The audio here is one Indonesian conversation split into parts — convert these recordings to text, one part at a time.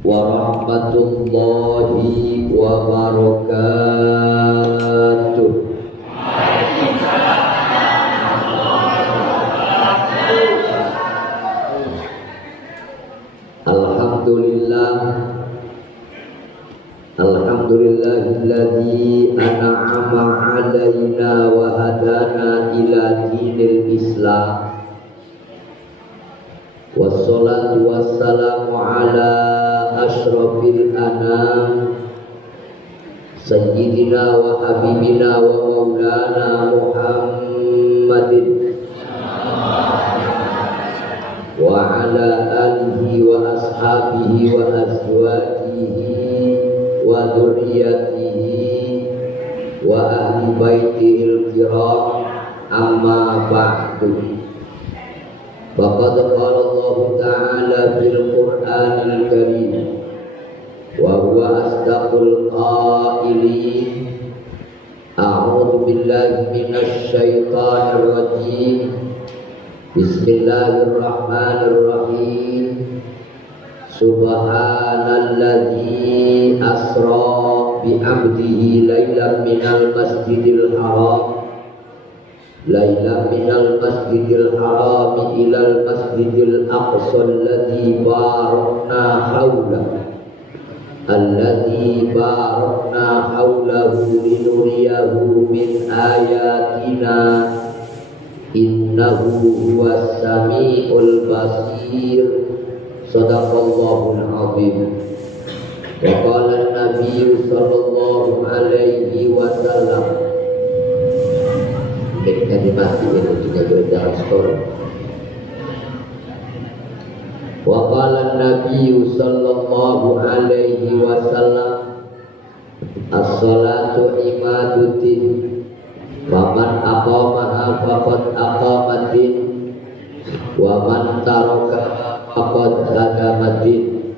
warahmatullahi wabarakatuh. Alhamdulillahilladzi an'ama 'alaina wa hadana ila dinil Islam. Wassalatu wassalamu ala asyrafil anam sayyidina wa habibina wa maulana Muhammadin wa ala alihi wa ashabihi wa azwajihi wa dzurriyyatihi wa ahli baitihil kiram, amma ba'du. Faqad qala Allah ta'ala fil Qur'anil Karim wa huwa asdaqul qailin. A'udzu billahi minasy syaithanir rajim. Bismillahirrahmanirrahim. Subhanalladzi asra bi'abdihi lailan minal masjidil haram ilal masjidil aqsa alladzi barakna haulahu linuriyahu min ayatina innahu huwas samiul basir. Shadaqallahul azim. Wa qala an-nabiy sallallahu alaihi wasallam. Ketika dimati itu juga berjalan story. Wa qala an-nabiy sallallahu alaihi wasallam, as-salatu imaduddin wa man aqamaha faqad aqamaddin wa man taraka faqad hadamaddin.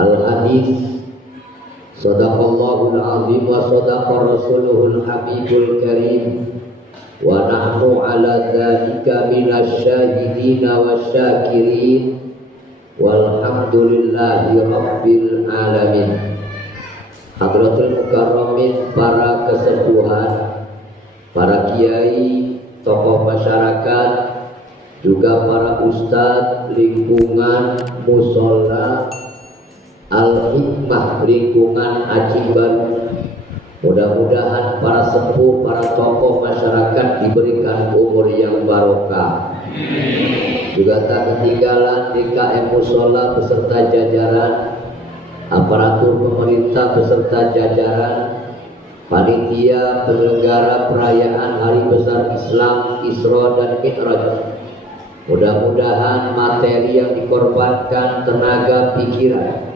Al-hadis. Shadaqallahul azim wa shadaqa rasuluhul habibul karim wa nahnu ala dzalika minasy syahidina wasyakirin walhamdulillahi rabbil alamin. Hadratul mukarramin, para kesepuhan, para kiai, tokoh masyarakat, juga para ustadz lingkungan musola Al-Hikmah, lingkungan Ajiban. Mudah-mudahan para sepuh, para tokoh masyarakat diberikan umur yang barokah. Juga tak ketinggalan DKM Musola beserta jajaran, aparatur pemerintah beserta jajaran, panitia penyelenggara perayaan Hari Besar Islam Isra dan Mi'raj. Mudah-mudahan materi yang dikorbankan, tenaga, pikiran,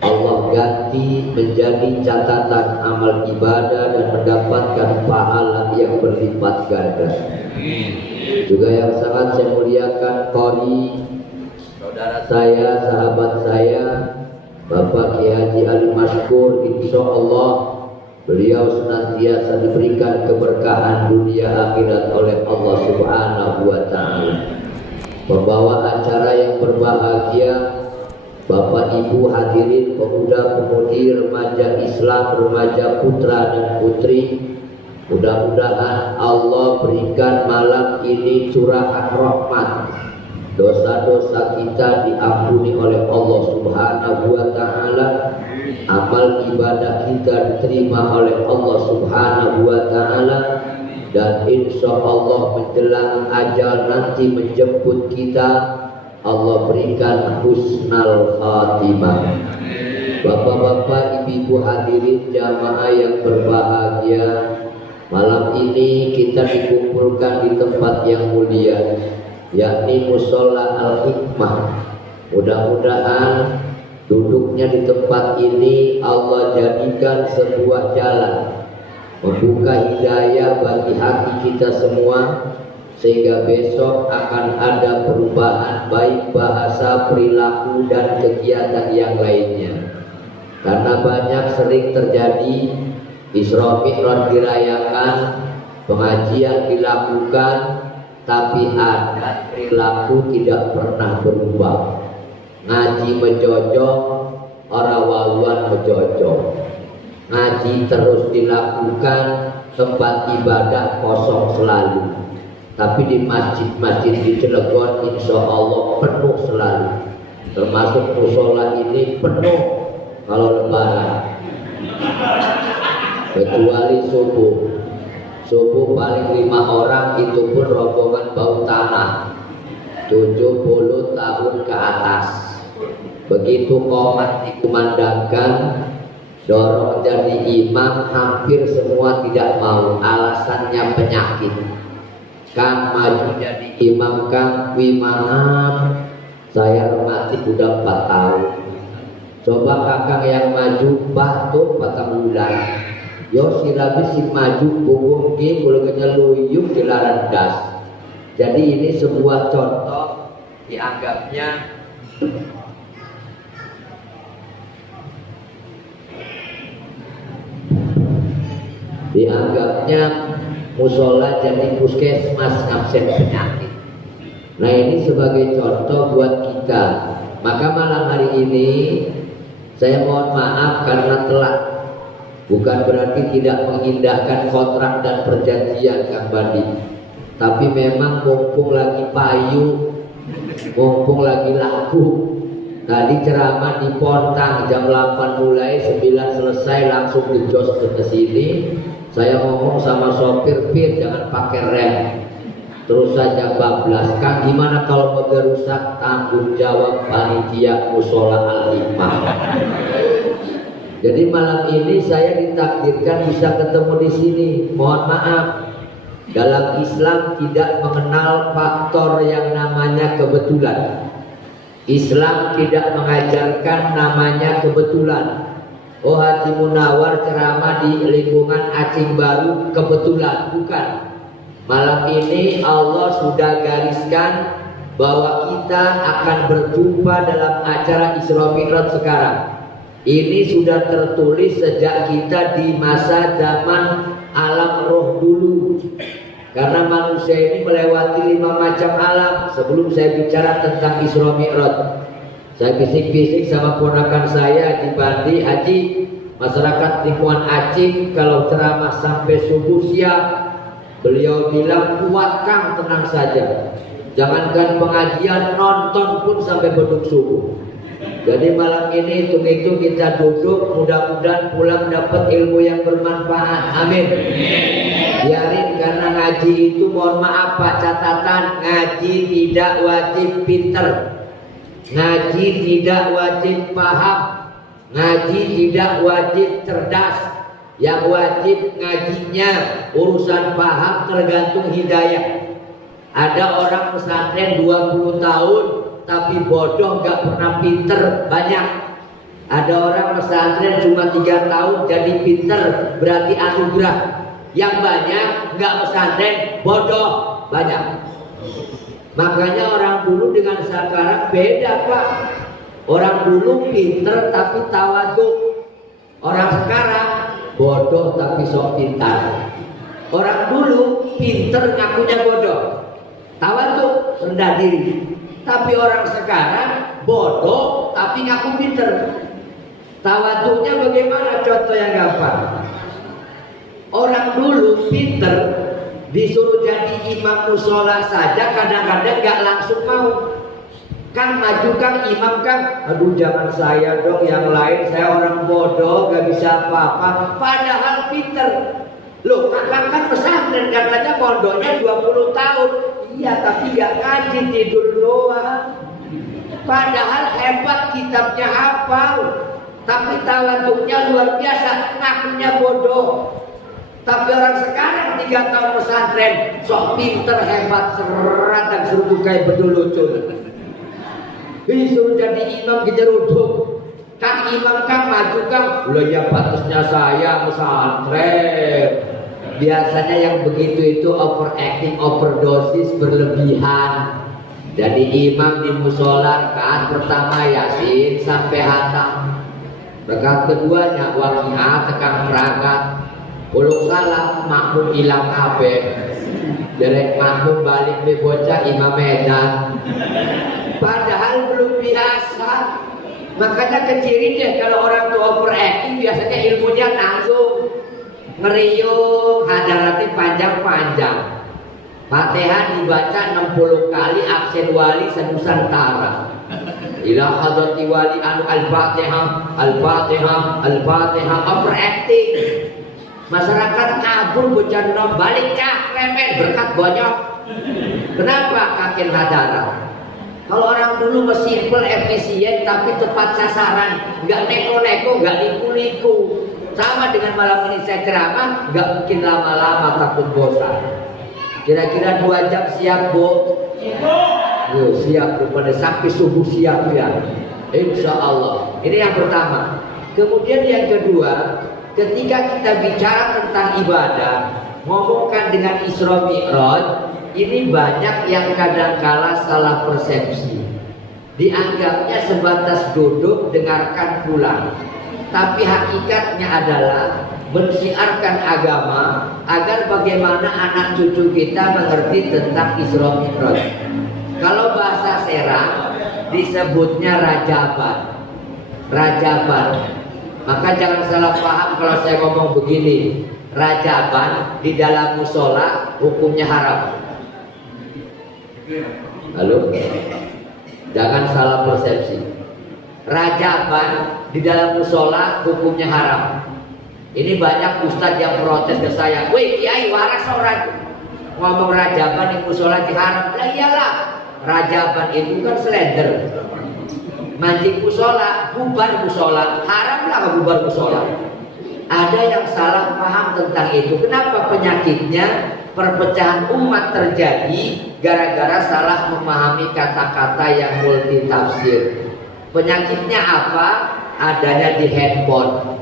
Allah ganti menjadi catatan amal ibadah dan mendapatkan pahala yang berlipat ganda. Juga yang sangat saya muliakan Qori, saudara saya, sahabat saya, Bapak Kiai Haji Ali Masykur, insyaallah beliau senantiasa diberikan keberkahan dunia akhirat oleh Allah Subhanahu wa taala. Membawa acara yang berbahagia, Bapak Ibu hadirin pemuda-pemudi, remaja Islam, remaja putra dan putri, mudah-mudahan Allah berikan malam ini curahan rahmat. Dosa-dosa kita diampuni oleh Allah Subhanahu wa taala. Amal ibadah kita diterima oleh Allah Subhanahu wa taala. Dan insya Allah menjelang ajal nanti menjemput kita, Allah berikan husnal khatimah. Bapak-bapak, ibu-ibu hadirin jamaah yang berbahagia, malam ini kita dikumpulkan di tempat yang mulia, yakni Musola Al-Hikmah. Mudah-mudahan duduknya di tempat ini Allah jadikan sebuah jalan, membuka hidayah bagi hati kita semua, sehingga besok akan ada perubahan baik bahasa, perilaku, dan kegiatan yang lainnya. Karena banyak sering terjadi Isra Mi'raj dirayakan, pengajian dilakukan, tapi adat perilaku tidak pernah berubah. Ngaji ngaji menjojok, orang waluan menjojok. Ngaji terus dilakukan, tempat ibadah kosong selalu. Tapi di masjid-masjid di Cilegon insya Allah penuh selalu. Termasuk musola ini penuh kalau lebaran. Kecuali subuh. Subuh paling 5 orang, itu pun rombongan bau tanah 70 tahun ke atas. Begitu qomat dikumandangkan, dorong jadi imam, hampir semua tidak mau, alasannya penyakit. Kang maju jadi imam, Kang, maaf, saya rematik udah 4 tahun. Coba kakang yang maju batuk 4 bulan. Yo sirabi si maju punggung ki kulo kenyeluyuk dilarang das. Jadi ini sebuah contoh, dianggapnya musola jadi puskesmas ngabsen penyakit. Nah ini sebagai contoh buat kita. Maka malam hari ini saya mohon maaf karena telat. Bukan berarti tidak mengindahkan kontrak dan perjanjian Kang Bandi. Tapi memang mumpung lagi payu, mumpung lagi laku. Tadi ceramah di Pontang jam 8 mulai, 9 selesai, langsung dijos ke sini. Saya ngomong sama sopir, Pir jangan pakai rem. Terus saja bablas, Kang gimana kalau mobil rusak? Tanggung jawab panitia musola Al-Hikmah. Jadi malam ini saya ditakdirkan bisa ketemu di sini. Mohon maaf, dalam Islam tidak mengenal faktor yang namanya kebetulan. Islam tidak mengajarkan namanya kebetulan. Oh, Haji Munawar ceramah di lingkungan Acing Baru kebetulan, bukan. Malam ini Allah sudah gariskan bahwa kita akan berjumpa dalam acara Isra Mi'raj sekarang. Ini sudah tertulis sejak kita di masa zaman alam roh dulu. Karena manusia ini melewati 5 macam alam. Sebelum saya bicara tentang Isra Mi'raj, saya bisik-bisik sama ponakan saya di Bandi, Haji, masyarakat lingkungan Acing kalau ceramah sampai subuh siang, beliau bilang, kuat Kang, tenang saja. Jangankan pengajian, nonton pun sampai beduk subuh. Jadi malam ini hitung-hitung kita duduk, mudah-mudahan pulang dapat ilmu yang bermanfaat. Amin. Biarin, karena ngaji itu mohon maaf Pak, catatan ngaji tidak wajib pinter, ngaji tidak wajib paham, ngaji tidak wajib cerdas. Yang wajib ngajinya, urusan paham tergantung hidayah. Ada orang pesantren 20 tahun tapi bodoh, gak pernah pinter, banyak. Ada orang pesantren cuma 3 tahun jadi pinter, berarti anugerah. Yang banyak gak pesantren, bodoh, banyak. Makanya orang dulu dengan sekarang beda Pak. Orang dulu pinter tapi tawaduk. Orang sekarang bodoh tapi sok pintar. Orang dulu pinter ngakunya bodoh, tawaduk, rendah diri. Tapi orang sekarang bodoh tapi ngaku pinter. Tawaduknya bagaimana? Contoh yang gampang. Orang dulu pinter, disuruh jadi imam musola saja kadang-kadang gak langsung mau. Kang maju Kang, imam Kang, aduh jangan saya dong, yang lain, saya orang bodoh gak bisa apa-apa. Padahal pinter. Loh, kakak kan pesantren katanya pondoknya 20 tahun. Iya, tapi gak ngaji, tidur doang. Padahal hebat, kitabnya hafal, tapi tawaduknya luar biasa, ngakunya bodoh. Tapi orang sekarang 3 tahun pesantren, sok pinter, hebat, serat dan suruh kayak bedulucun. Disuruh jadi imam kejeruduk. Kang imam Kang maju Kang, loh ya batasnya saya pesantren. Biasanya yang begitu itu overacting, overdosis, berlebihan. Jadi imam di musola rakaat pertama Yasin sampai hatam. Rakaat keduanya Waqiah tekan perangkat. Puluk salah makmum hilang kabeh. Derek makmum balik be bocah imam Medan. Padahal belum biasa. Makanya kecilin deh kalau orang tua overacting biasanya ilmunya tanggung, ngeriung, hadarati panjang-panjang. Fatihah dibaca 60 kali, absen wali senusantara. Ila hadrati wali anu al-Fatihah, al-Fatihah, al-Fatihah, overacting. Masyarakat kabur bocah nom balik cak remen berkat bonyok. Kenapa kakek hadara? Kalau orang dulu simple, efisien, tapi tepat sasaran, nggak neko-neko, nggak liku-liku. Sama dengan malam ini saya ceramah, nggak mungkin lama-lama takut bosan. Kira-kira 2 jam siap, Bu? Yo, siap, pada sampai subuh siap ya. Insya Allah. Ini yang pertama. Kemudian yang kedua, ketika kita bicara tentang ibadah, ngomongkan dengan Isra Mi'raj, ini banyak yang kadangkala salah persepsi. Dianggapnya sebatas duduk dengarkan pulang. Tapi hakikatnya adalah mensiarkan agama agar bagaimana anak cucu kita mengerti tentang Isra Mi'raj. Kalau bahasa Serang disebutnya rajaban. Rajaban. Maka jangan salah paham kalau saya ngomong begini. Rajaban di dalam musola hukumnya haram. Halo? Jangan salah persepsi. Rajaban di dalam musola hukumnya haram. Ini banyak ustadz yang protes ke saya. Wih kiai waras orang ngomong rajaban di musola di haram. Lah iyalah, rajaban itu kan slender. Mancing musola, bubar musola, haram lah bubar musola. Ada yang salah paham tentang itu. Kenapa penyakitnya? Perpecahan umat terjadi gara-gara salah memahami kata-kata yang multi tafsir. Penyakitnya apa? Adanya di handphone.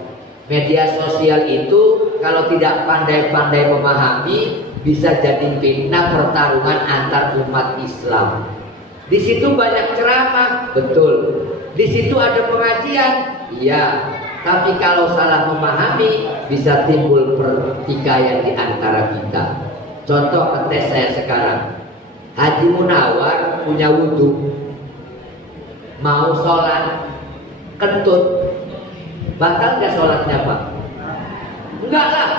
Media sosial itu kalau tidak pandai-pandai memahami bisa jadi fitnah pertarungan antar umat Islam. Di situ banyak ceramah, betul. Di situ ada pengajian, iya. Tapi kalau salah memahami bisa timbul pertikaian di antara kita. Contoh tes saya sekarang. Haji Munawar punya wudhu, mau sholat, kentut, batal nggak sholatnya Pak? Enggak lah,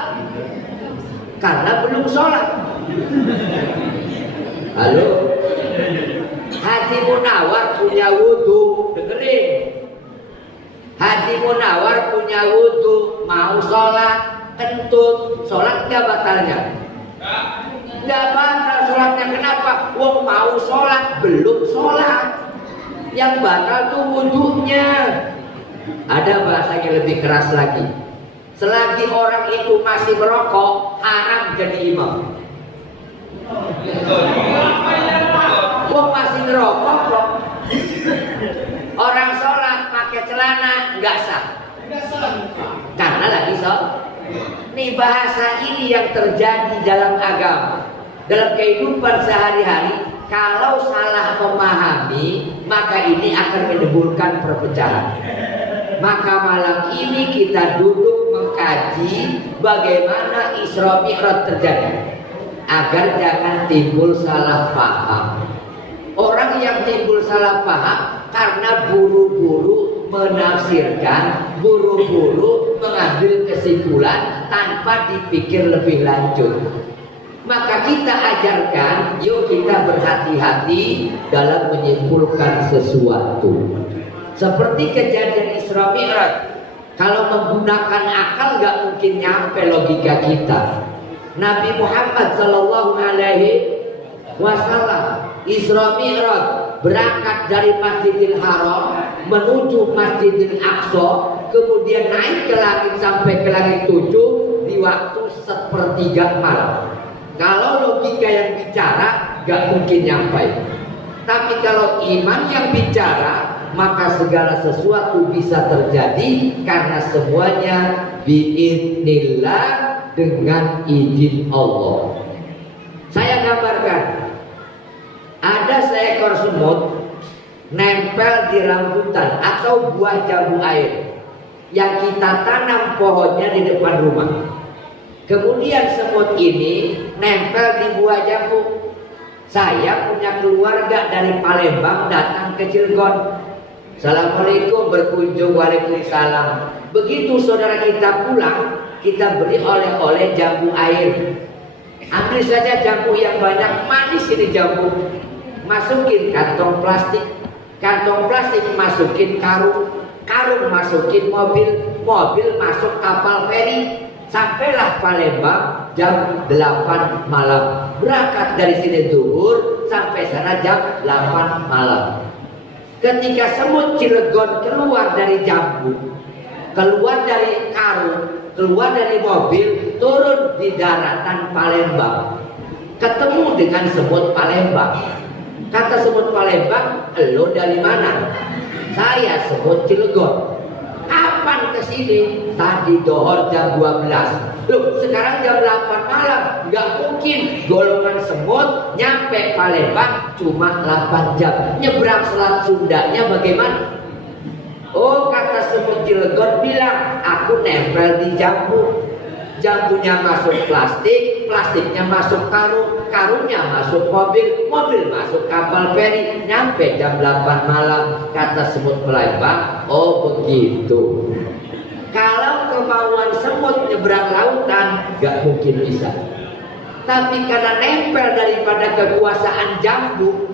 karena belum sholat. Halo, Haji Munawar punya wudhu, dengerin. Haji Munawar punya wudhu, mau sholat, kentut, sholat nggak batalnya? Nggak batal sholatnya. Kenapa? Wong mau sholat belum sholat. Yang batal tuh wudhunya. Ada bahasanya lebih keras lagi. Selagi orang itu masih merokok, haram jadi imam. Wong masih ngerokok kok. Orang sholat pakai celana nggak sah. Karena lagi sholat. Nih bahasa ini yang terjadi dalam agama, dalam kehidupan sehari-hari. Kalau salah memahami, maka ini akan menimbulkan perpecahan. Maka malam ini kita duduk mengkaji bagaimana Isra Mi'raj terjadi, agar jangan timbul salah paham. Orang yang timbul salah paham karena buru-buru menafsirkan, buru-buru mengambil kesimpulan tanpa dipikir lebih lanjut. Maka kita ajarkan, yuk kita berhati-hati dalam menyimpulkan sesuatu. Seperti kejadian Isra Mi'raj, kalau menggunakan akal nggak mungkin nyampe logika kita. Nabi Muhammad Sallallahu Alaihi Wasallam Isra Mi'raj berangkat dari Masjidil Haram menuju Masjidil Aqsa, kemudian naik ke langit sampai ke langit 7 di waktu 1/3 malam. Kalau logika yang bicara gak mungkin nyampai. Tapi kalau iman yang bicara, maka segala sesuatu bisa terjadi karena semuanya biidznillah, dengan izin Allah. Saya gambarkan, ada seekor semut nempel di rambutan atau buah jambu air yang kita tanam pohonnya di depan rumah. Kemudian semut ini nempel di buah jambu. Saya punya keluarga dari Palembang datang ke Cilegon. Assalamualaikum, berkunjung, waalaikumsalam. Begitu saudara kita pulang, kita beri oleh-oleh jambu air. Ambil saja jambu yang banyak, manis ini jambu. Masukin kantong plastik masukin karung masukin mobil masuk kapal feri. Sampailah Palembang jam 8 malam. Berangkat dari sini zuhur, sampai sana jam 8 malam. Ketika semut Cilegon keluar dari jambu, keluar dari karung, keluar dari mobil, turun di daratan Palembang, ketemu dengan semut Palembang. Kata semut Palembang, "Lo dari mana?" "Saya semut Cilegon." "Kapan kesini?" "Tadi dohor jam 12." "Loh, sekarang jam 8 malam. Gak mungkin, golongan semut nyampe Palembang cuma 8 jam. Nyebrang Selat Sundanya bagaimana?" "Oh," kata semut Cilegon bilang, "aku nempel di jambu. Jambunya masuk plastik, plastiknya masuk karung, karungnya masuk mobil, mobil masuk kapal feri, nyampe jam 8 malam." Kata semut Palembang, "Oh begitu." Kalau kemauan semut nyebrang lautan, gak mungkin bisa. Tapi karena nempel daripada kekuasaan jambu,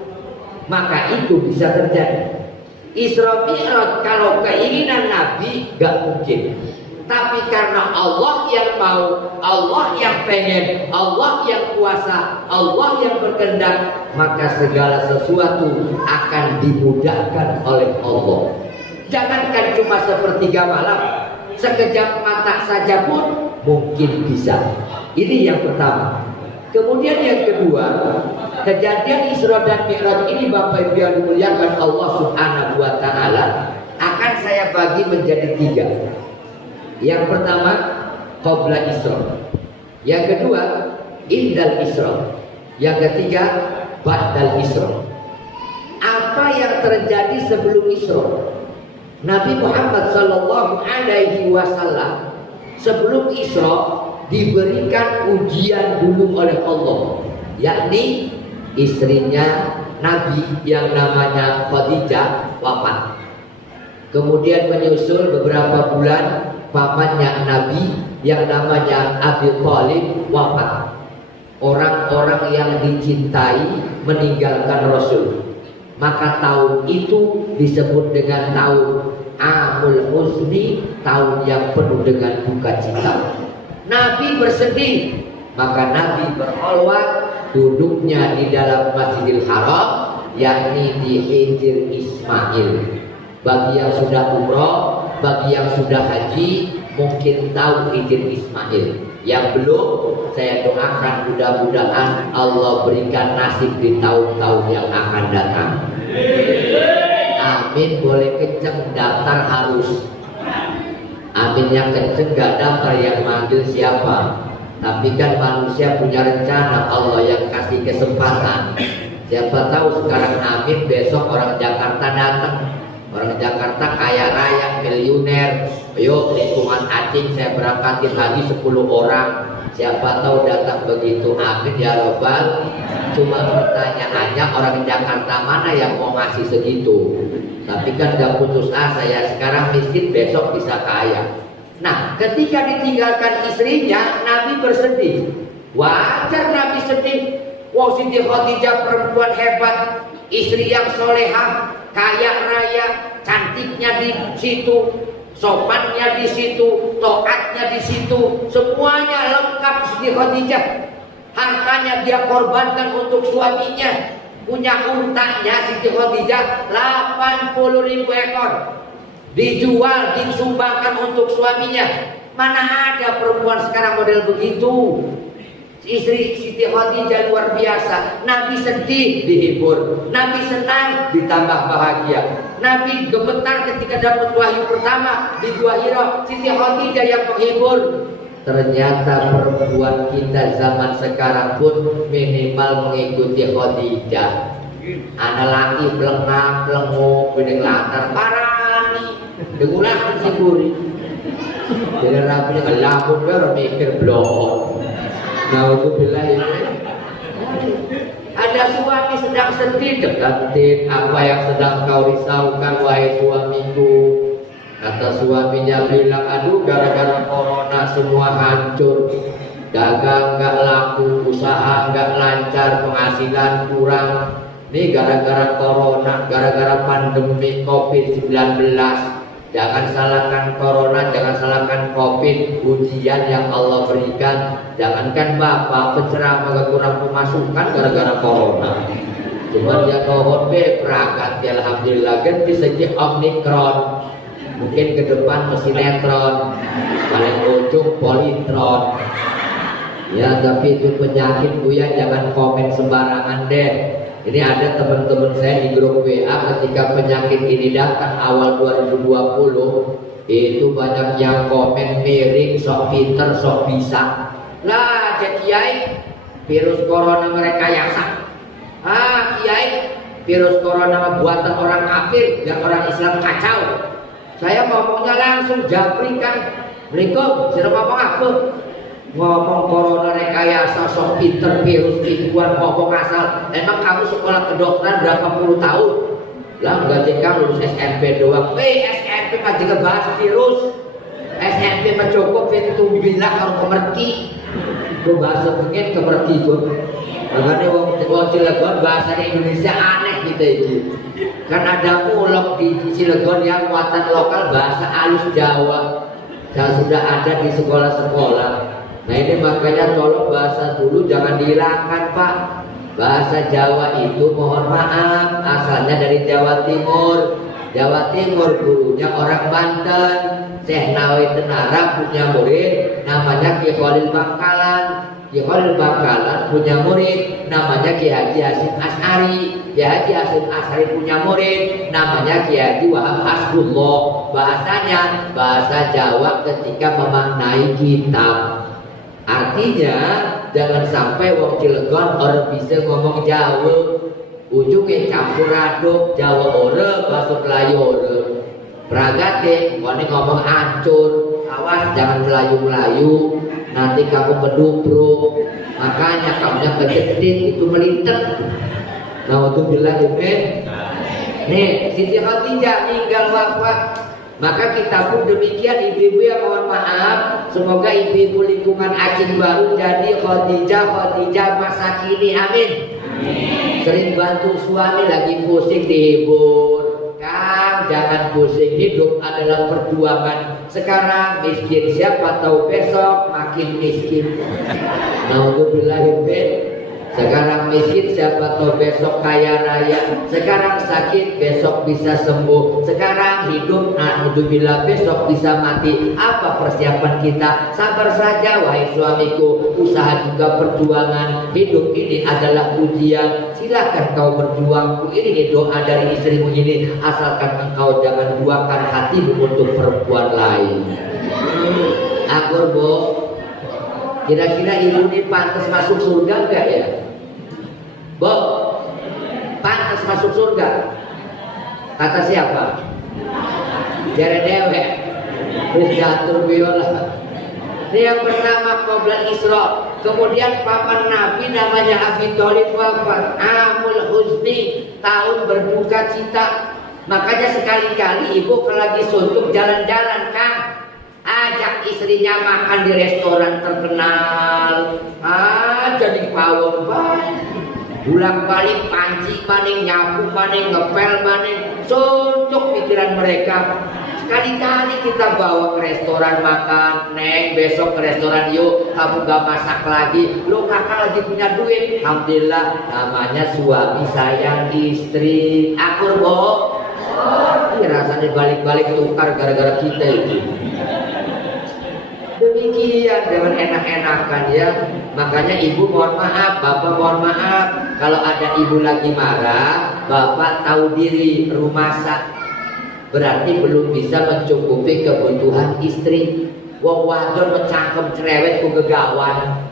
maka itu bisa terjadi. Isra Mi'raj kalau keinginan Nabi gak mungkin. Tapi karena Allah yang mau, Allah yang pengen, Allah yang kuasa, Allah yang berkehendak, maka segala sesuatu akan dimudahkan oleh Allah. Jangankan cuma sepertiga malam, sekejap mata saja pun mungkin bisa. Ini yang pertama. Kemudian yang kedua, kejadian Isra dan Mi'raj ini Bapak Ibu yang dimuliakan Allah Subhanahu wa Ta'ala, akan saya bagi menjadi 3. Yang pertama, qabla Isra. Yang kedua, indal Isra. Yang ketiga, ba'dal Isra. Apa yang terjadi sebelum Isra? Nabi Muhammad sallallahu alaihi wasallam sebelum Isra diberikan ujian dulu oleh Allah, yakni istrinya Nabi yang namanya Khadijah wafat. Kemudian menyusul beberapa bulan pamannya Nabi yang namanya Abi Thalib wafat. Orang-orang yang dicintai meninggalkan Rasul. Maka tahun itu disebut dengan tahun Amul Huzni, tahun yang penuh dengan duka cita. Nabi bersedih, maka Nabi berkholwat, duduknya di dalam Masjidil Haram, yakni di Hijr Ismail. Bagi yang sudah umroh, bagi yang sudah haji, mungkin tahu Hijr Ismail. Yang belum, saya doakan mudah-mudahan Allah berikan nasib di tahun-tahun yang akan datang. Amin. Boleh kenceng, daftar harus. Amin yang kenceng, gak daftar yang manggil siapa. Tapi kan manusia punya rencana, Allah yang kasih kesempatan. Siapa tahu sekarang amin, besok orang Jakarta datang. Orang Jakarta kaya raya, miliuner. Ayo lingkungan Aceh saya berangkatin lagi 10 orang. Siapa tahu datang begitu. Amin ya Rabbal. Cuma pertanyaannya, orang Jakarta mana yang mau ngasih segitu? Tapi kan gak putus asa ya. Sekarang miskin, besok bisa kaya. Nah, ketika ditinggalkan istrinya, Nabi bersedih. Wajar Nabi sedih. Wow, Siti Khadijah perempuan hebat, istri yang solehah, kaya raya, cantiknya di situ, sopannya di situ, taatnya di situ, semuanya lengkap Siti Khadijah. Hartanya dia korbankan untuk suaminya. Punya untanya Siti Khadijah 80.000 ekor. Dijual, disumbangkan untuk suaminya. Mana ada perempuan sekarang model begitu? Istri Siti Khadijah luar biasa. Nabi sedih, dihibur. Nabi senang, ditambah bahagia. Nabi gemetar ketika dapat wahyu pertama di Gua Hira. Siti Khadijah yang menghibur. Ternyata perempuan kita zaman sekarang pun minimal mengikuti Khadijah. Anak laki pelengap, pelenguk, bideng latar, parani. Dengulah siburi. Jadi rapinya lamun baru mikir blok. Nah itu bila ini. Ada Ada suami sedang sedih, dekatin apa yang sedang kau risaukan wahai suamiku. Kata suaminya bilang, aduh gara-gara corona semua hancur, dagang nggak laku, usaha nggak lancar, penghasilan kurang. Ini gara-gara corona, gara-gara pandemi COVID-19. Jangan salahkan corona, jangan salahkan COVID, ujian yang Allah berikan. Jangankan bapak penceramah kurang pemasukan gara-gara corona. Cuma dia mohon pragat, alhamdulillah kan segi Omikron. Mungkin ke depan sinetron, paling ujung politron. Ya tapi itu penyakit Buya, jangan komen sembarangan deh. Ini ada teman-teman saya di grup WA ketika penyakit ini datang awal 2020, itu banyak yang komen miring, sok pinter, sok bisa. Lah Kiai, virus corona mereka yasa. Kiai, virus corona buatan orang kafir dan orang Islam kacau. Saya ngomongnya langsung japrikan. Assalamualaikum, sudah ngomong apa? Ngomong corona rekayasa, sok pinter, virus ituan, ngomong asal. Emang kamu sekolah kedokteran berapa puluh tahun? Lah gaji kamu lulus SMP doang. SMP masih ngebahas virus. SMP mah cukup itu bilang kalau kemerti. Gue bahasa pengen kemerti gue. Makanya wong Cilegon bahasa Indonesia aneh gitu itu. Kan ada mulok di Cilegon yang muatan lokal bahasa halus Jawa. Dan sudah ada di sekolah-sekolah. Nah ini makanya tolong bahasa dulu jangan dihilangkan Pak. Bahasa Jawa itu mohon maaf asalnya dari Jawa Timur. Jawa Timur gurunya orang Banten. Syekh Nawawi Tenara punya murid namanya Ki Khalil Bangkalan. Ki Khalil Bangkalan punya murid namanya Ki Haji Hasyim Asy'ari. Ki Haji Hasyim Asy'ari punya murid namanya Ki Haji Wahab Hasbullah. Bahasanya bahasa Jawa ketika memaknai kitab. Artinya jangan sampai wong Cilegon orang bisa ngomong Jawa ujungnya campur aduk Jawa ore bahasa Melayu ore. Beragate ngomong hancur. Awas jangan Melayu-Melayu, nanti kamu kedubruk. Makanya kamunya kejedit itu melintek. Nah untuk bilang nih Siti Khadijah meninggal wafat. Maka kita pun demikian ibu-ibu yang mohon maaf. Semoga ibu-ibu lingkungan Aceh Baru jadi Khadijah masa kini, amin. Sering bantu suami lagi pusing dihibur. Kang jangan pusing, hidup adalah perjuangan. Sekarang miskin, siapa tahu besok makin miskin. Naudzubillahimin. Sekarang miskin, siapa tahu besok kaya raya. Sekarang sakit, besok bisa sembuh. Sekarang hidup, naudzubillah, besok bisa mati. Apa persiapan kita? Sabar saja wahai suamiku. Usaha juga perjuangan. Hidup ini adalah ujian. Silakan kau berjuang. Ini doa dari istrimu ini. Asalkan engkau jangan buangkan hatimu untuk perempuan lain. Akur bu, kira-kira ibu ini pantas masuk surga enggak ya? Bu, pantas masuk surga? Kata siapa? Jare dewe. Terus jatuh biola. Ini yang pertama Qoblal Isra. Kemudian paman Nabi namanya Abi Thalib wafat. Amul Huzni, tahun berduka cita. Makanya sekali-kali ibu kalau lagi suntuk jalan-jalan Kang, ajak istrinya makan di restoran terkenal. Jadi pawon banget. Bulan balik panci maning, nyapu maning, ngepel maning, suntuk pikiran mereka. Sekali-kali kita bawa ke restoran makan, Neng besok ke restoran yuk, kamu gak masak lagi, lo kakak lagi punya duit. Alhamdulillah, namanya suami sayang istri. Akur bo, ini rasanya balik-balik tukar gara-gara kita itu. Demikian, jangan enak-enakan ya. Makanya ibu mohon maaf, bapak mohon maaf. Kalau ada ibu lagi marah, bapak tahu diri, rumah sak. Berarti belum bisa mencukupi kebutuhan istri. Wong wadon mencangkem cerewet ku gegawan.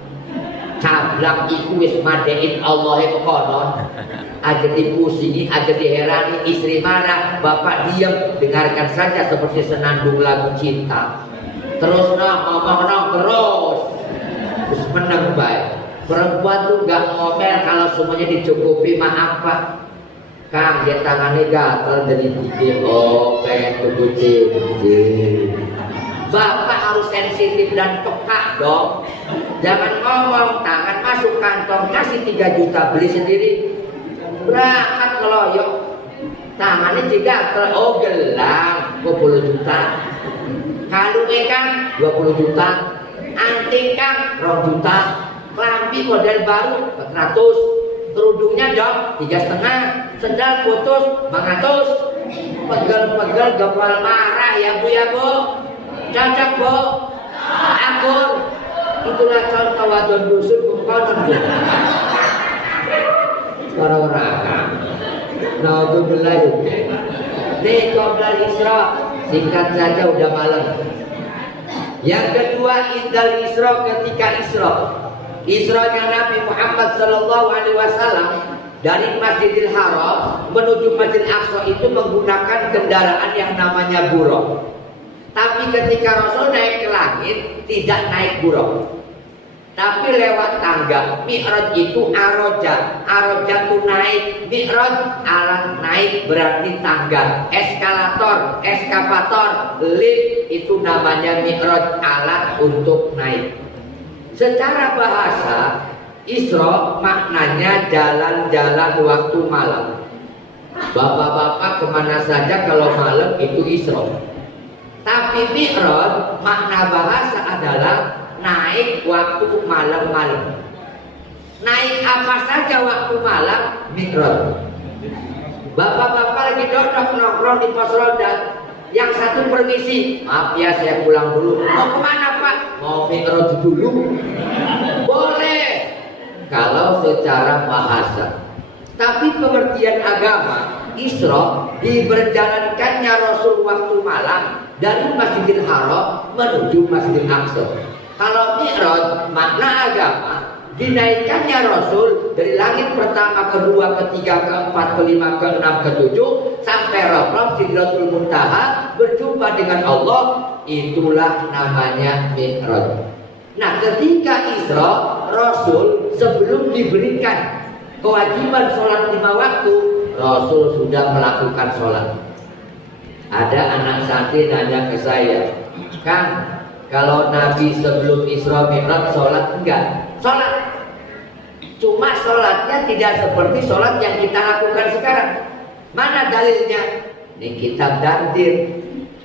Cablak iku wis madein Allah konon. Aja dipusingi, aja diherani, istri marah, bapak diam, dengarkan saja seperti senandung lagu cinta. Terus ngomong terus menang baik. Perempuan tuh gak ngomel kalau semuanya dicukupi. Maaf Pak Kang, dia tangannya gatel jadi gigi. Oh, pengen kebucin. Bapak harus sensitif dan peka dong. Jangan ngomong, tangan masuk kantong, kasih 3 juta, beli sendiri. Berangkat ngeloyok. Tangannya juga gatel. Oh, gelang 20 juta. Kalungnya kan 20 juta. Anting kan 2 juta. Kelambi model baru 400. Kerudungnya dong 3,5. Sendal putus 400. Pegel-pegel gempal marah ya Bu ya Bu. Cocok Bu. Akur. Itulah contoh wadon dusun kumpulkan Bu. Orang-orang. Naudzubillah. Nih qoblal Isra. Singkat saja udah malam. Yang kedua indal Isra, ketika Isra. Isra'nya Nabi Muhammad sallallahu alaihi wasallam dari Masjidil Haram menuju Masjidil Aqsa itu menggunakan kendaraan yang namanya buraq. Tapi ketika Rasul naik ke langit tidak naik buraq, tapi lewat tangga. Mi'raj itu aroja. Aroja itu naik. Mi'raj alat naik berarti tangga. Eskalator, eskavator, lift itu namanya mi'raj, alat untuk naik. Secara bahasa, Isra maknanya jalan-jalan waktu malam. Bapak-bapak kemana saja kalau malam itu Isra. Tapi Mi'raj makna bahasa adalah naik waktu malam-malam. Naik apa saja waktu malam Mi'raj. Bapak-bapak lagi duduk nongkrong di pos roda. Yang satu permisi, maaf ya saya pulang dulu. Mau kemana Pak? Mau Mi'raj dulu. Boleh kalau secara bahasa. Tapi pengertian agama, Isra diberjalankannya Rasul waktu malam dari Masjidil Haram menuju Masjidil Aqsa. Kalau Mi'raj makna agama, dinaikkannya Rasul dari langit pertama, kedua, ketiga, keempat, kelima, keenam, ketujuh sampai Rabbah Sidratul Muntaha berjumpa dengan Allah. Itulah namanya Mi'raj. Nah, ketika Isra, Rasul sebelum diberikan kewajiban sholat 5 waktu, Rasul sudah melakukan sholat. Ada anak santri nanya ke saya, Kang, kalau Nabi sebelum Isra Mi'raj sholat enggak? Sholat. Cuma sholatnya tidak seperti sholat yang kita lakukan sekarang. Mana dalilnya? Ini kitab Dardir.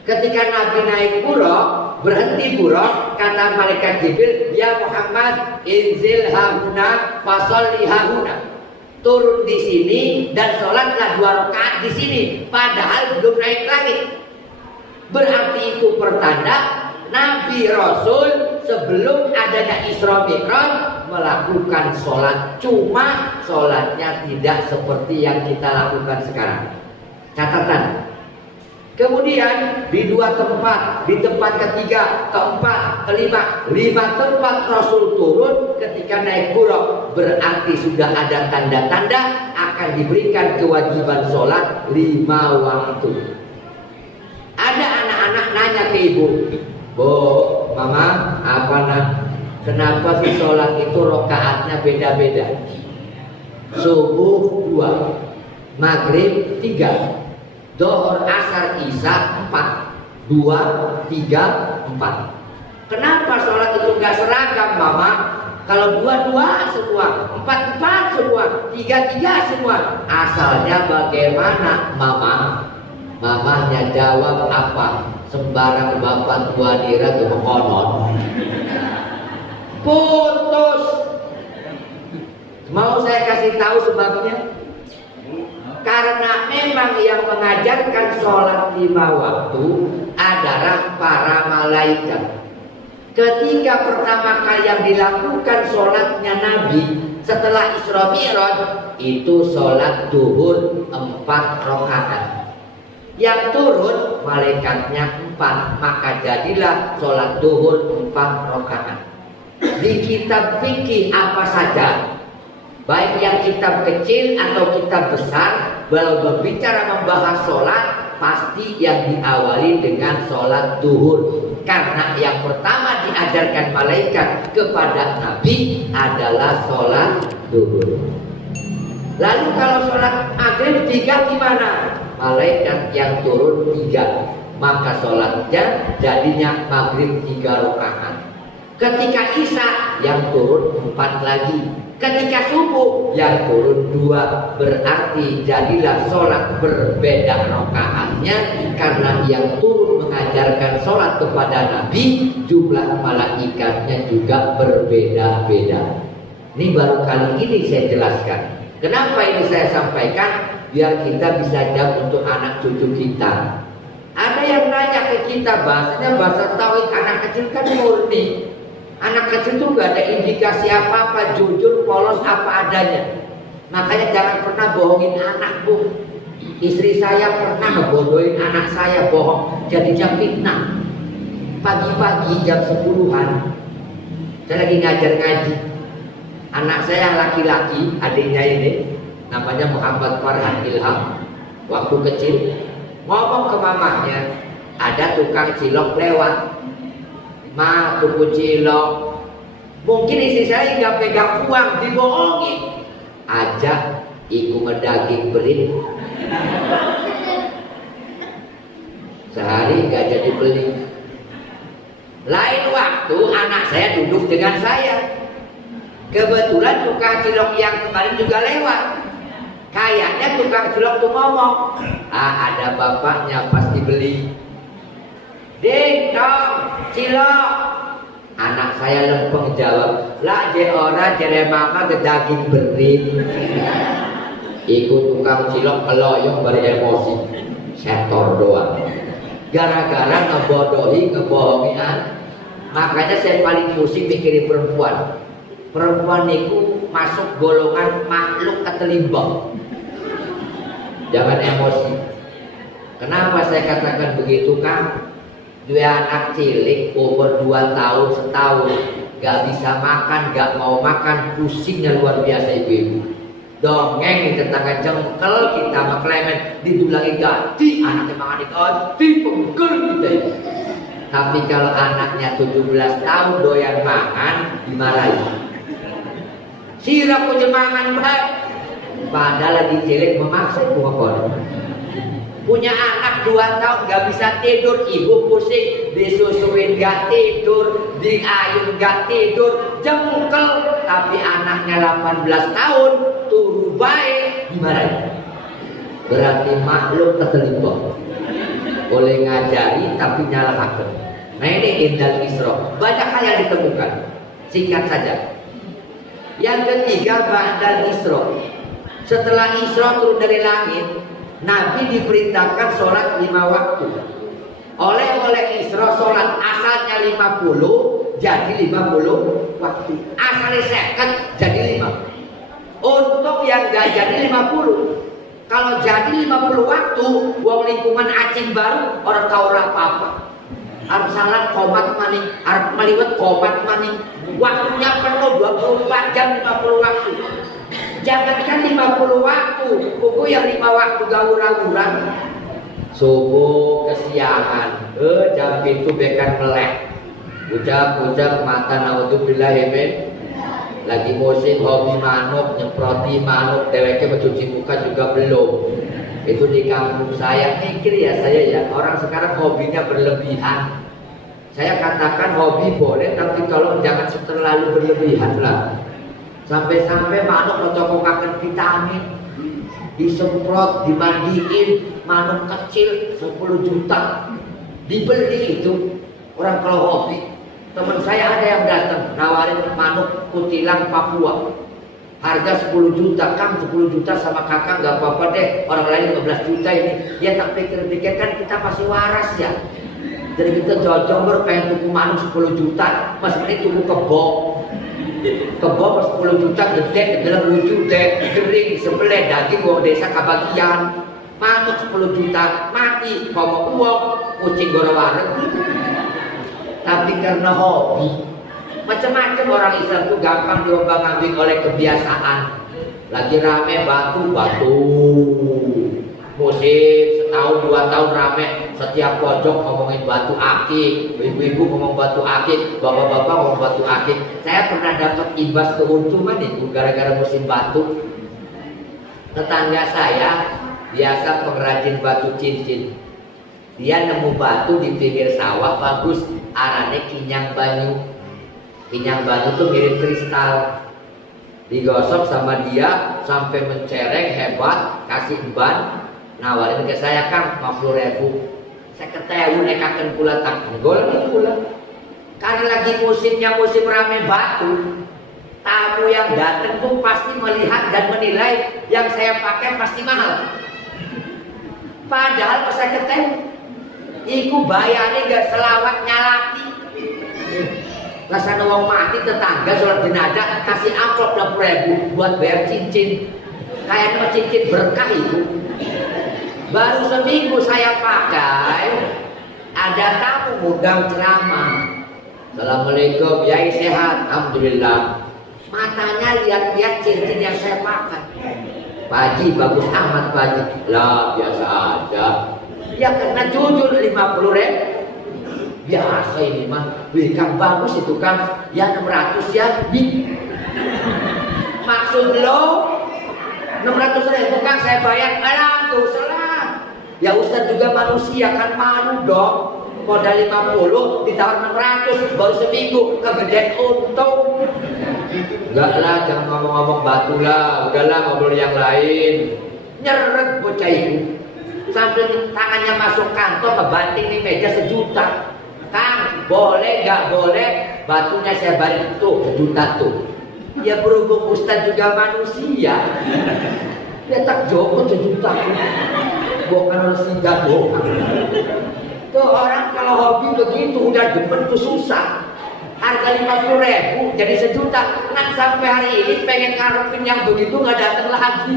Ketika Nabi naik buraq, berhenti buraq, kata malaikat Jibril, ya Muhammad, inzil hahuna, fasolli hahuna. Turun di sini dan sholatlah 2 rakaat di sini. Padahal belum naik langit. Berarti itu pertanda Nabi Rasul sebelum adanya Isra Mi'raj melakukan sholat. Cuma sholatnya tidak seperti yang kita lakukan sekarang. Catatan. Kemudian di 2 tempat, di tempat ketiga, keempat, kelima, 5 tempat Rasul turun ketika naik buraq. Berarti sudah ada tanda-tanda akan diberikan kewajiban sholat 5 waktu. Ada anak-anak nanya ke ibu, Bu, Mama, apa nak? Kenapa sih sholat itu rokaatnya beda-beda? Subuh 2, maghrib 3, Zuhur, Asar, Isya 4, 2, 3, 4. Kenapa sholat itu gak seragam Mama? Kalau 2, 2 semua, 4, 4 semua, 3, 3 semua. Asalnya bagaimana Mama? Mamanya jawab apa? Sembarang bapak tua dira tuh konon. Putus. Mau saya kasih tahu sebabnya? Karena memang yang mengajarkan sholat 5 waktu adalah para malaikat. Ketika pertama kali yang dilakukan sholatnya Nabi setelah Isra Mi'raj, itu sholat duhur 4 rakaat. Yang turun malaikatnya 4, maka jadilah sholat duhur 4 rakaat. Di kitab fikih apa saja, baik yang kitab kecil atau kitab besar, kalau berbicara membahas sholat, pasti yang diawali dengan sholat duhur. Karena yang pertama diajarkan malaikat kepada Nabi adalah sholat duhur. Lalu kalau sholat maghrib 3 gimana? Malaikat yang turun 3, maka sholatnya jadinya maghrib 3 rakaat. Ketika isya yang turun 4 lagi. Ketika subuh yang turun 2, berarti jadilah sholat berbeda rakaatnya. Karena yang turun mengajarkan sholat kepada Nabi, jumlah malaikatnya juga berbeda-beda. Ini baru kali ini saya jelaskan. Kenapa ini saya sampaikan? Biar kita bisa jawab untuk anak cucu kita. Ada yang nanya ke kita, bahasanya bahasa tauhid anak kecil kan murni. Anak kecil tuh gak ada indikasi apa-apa, jujur, polos, apa adanya. Makanya jangan pernah bohongin anak, Bu. Istri saya pernah ngebodohin anak saya, bohong, jadinya fitnah. Pagi-pagi jam 10-an, saya lagi ngajar ngaji. Anak saya laki-laki, adiknya ini, namanya Muhammad Farhan Ilham. Waktu kecil, ngomong ke mamanya, ada tukang cilok lewat. Ma, tuku cilok. Mungkin istri saya nggak pegang uang, dibohongin. Ajak iku ngedaging berit. Sehari nggak jadi beli. Lain waktu anak saya duduk dengan saya. Kebetulan tukang cilok yang kemarin juga lewat. Kayaknya tukang cilok tuh ngomong, ada bapaknya pasti beli. Ding dong, cilok. Anak saya lempeng jawab, lah je ora jere mama ke daging berit. Ikut tukang cilok keloyong bari emosi, setor doang. Gara-gara ngebodohi, ngebohongi anak. Makanya saya paling pusing mikirin perempuan. Perempuan itu masuk golongan makhluk ketelimbang. Jangan emosi. Kenapa saya katakan begitu, Kang? Dua anak cilik umur 2 tahun, setahun, gak bisa makan, gak mau makan, pusingnya luar biasa ibu-ibu. Dongeng di tetangga jengkel, kita sama Klemen didulangi ganti, anaknya makan ganti, pegel gitu. Tapi kalau anaknya 17 tahun doyan makan, dimarahi. Sirap punya mangan berat, padahal lagi cilik memaksa buah. Punya anak 2 tahun gak bisa tidur, ibu pusing, disusuin gak tidur, diayun gak tidur, jengkel. Tapi anaknya 18 tahun, turu baik, gimana? Berarti makhluk ketelimbang. Boleh ngajari tapi nyalahaken. Nah ini Indal Isra. Banyak hal yang ditemukan. Singkat saja. Yang ketiga, Ba'dal Isra. Setelah Isra turun dari langit, Nabi diperintahkan sholat 5 waktu. Oleh Isra sholat asalnya 50, jadi 50 waktu. Asalnya 50, jadi 5. Untuk yang gak jadi 50. Kalau jadi 50 waktu, wong lingkungan acing baru, orang kau apa-apa. Arab salat komat maning, Arab meliwat komat maning. Waktunya penuh 24 jam 50 waktu. Jangankan 50 waktu, buku yang 5 waktu gawur-gawuran. Subuh kesiangan, jam itu bekan melek. Ucap mata naudzubillah min. Lagi musim hobi manuk, nyemproti manuk, deweknya mencuci muka juga belum. Itu di kampung saya, mikir ya saya ya, orang sekarang hobinya berlebihan. Saya katakan hobi boleh, tapi kalau jangan terlalu berlebihan lah. Sampai-sampai manuk mencokokakan vitamin, disemprot, dimandiin, manuk kecil 10 juta dibeli itu. Orang kalau hobi, teman saya ada yang datang nawarin manuk kutilang Papua, harga 10 juta, Kang 10 juta sama kakak gak apa-apa deh, orang lain 15 juta ini. Ya tak pikir-pikir kan kita masih waras ya. Jadi kita jauh-jauh pengen tuku manuk 10 juta, mas ini tuku kebo 10 juta gede, dalam lucu deh, kering, sebelah daging, bawa desa kebagian. Manuk 10 juta, mati, kalau uang, kucing goreng-goreng. Tapi karena hobi, macam-macam orang Islam itu gampang diombang-ambing oleh kebiasaan. Lagi rame batu, musim setahun 2 tahun rame setiap pojok ngomongin batu akik, ibu-ibu ngomong batu akik, bapak-bapak ngomong batu akik. Saya pernah dapat imbas keuntungan itu gara-gara musim batu. Tetangga saya biasa pengrajin batu cincin. Dia nemu batu di pinggir sawah bagus, arane kinyang banyu. Kinyang banyu tuh mirip kristal. Digosok sama dia sampai mencereng hebat, kasih ban, nawarin ke saya, Kang 50.000. Saya ketemu nekaken kula tak gol kula. Karena lagi musimnya musim rame batu. Tamu yang datang tuh pasti melihat dan menilai yang saya pakai pasti mahal. Padahal pas saya ketemu, iku bayarnya gak selawat nyalaki. Rasanya wong mati tetangga sholat jenazah kasih amplop 60.000 buat bayar cincin. Kayaknya cincin berkah itu. Baru seminggu saya pakai, ada tamu mudang ceramah. Assalamualaikum, Yai sehat, alhamdulillah. Matanya lihat-lihat cincin yang saya pakai. Pak Haji bagus amat Pak Haji. Lah biasa aja. Ya karena jujur 50.000. Biasa ini mah, wih Kang bagus itu Kang, ya 600 ya, maksud lo 600.000 Kang saya bayar, alah tuh salah. Ya Ustaz juga manusia kan malu dong, modal 50 ditawar 600 baru seminggu kegedean untung. Enggak lah, jangan ngomong-ngomong batu lah, udahlah ngobrol yang lain. Nyeret bocah itu, sambil tangannya masuk kantong ngebanting di meja 1 juta. Kang, boleh gak boleh batunya saya balik tuh 1 juta tuh. Ya berhubung Ustaz juga manusia, ya tak jawab 1 juta. Bukan singgah doang. Tuh orang kalau hobi begitu udah demen tuh susah. Harga 50.000 jadi 1 juta. Nah sampai hari ini pengen ngarepin yang begitu nggak datang lagi.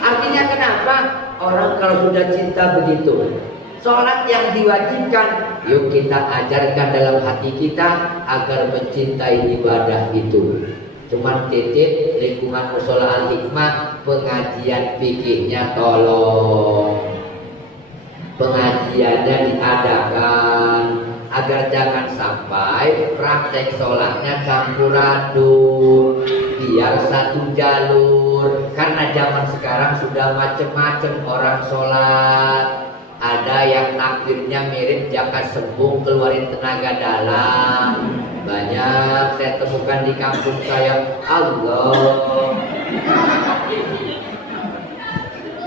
Artinya kenapa? Orang kalau sudah cinta begitu, sholat yang diwajibkan, yuk kita ajarkan dalam hati kita agar mencintai ibadah itu. Cuman titip lingkungan musola al-hikmah, pengajian fikihnya tolong, pengajiannya diadakan agar jangan sampai praktek sholatnya campur aduk, biar satu jalur. Karena zaman sekarang sudah macem-macem orang sholat. Ada yang takbirnya mirip jaka sembung keluarin tenaga dalam. Banyak saya temukan di kampung saya. Allah.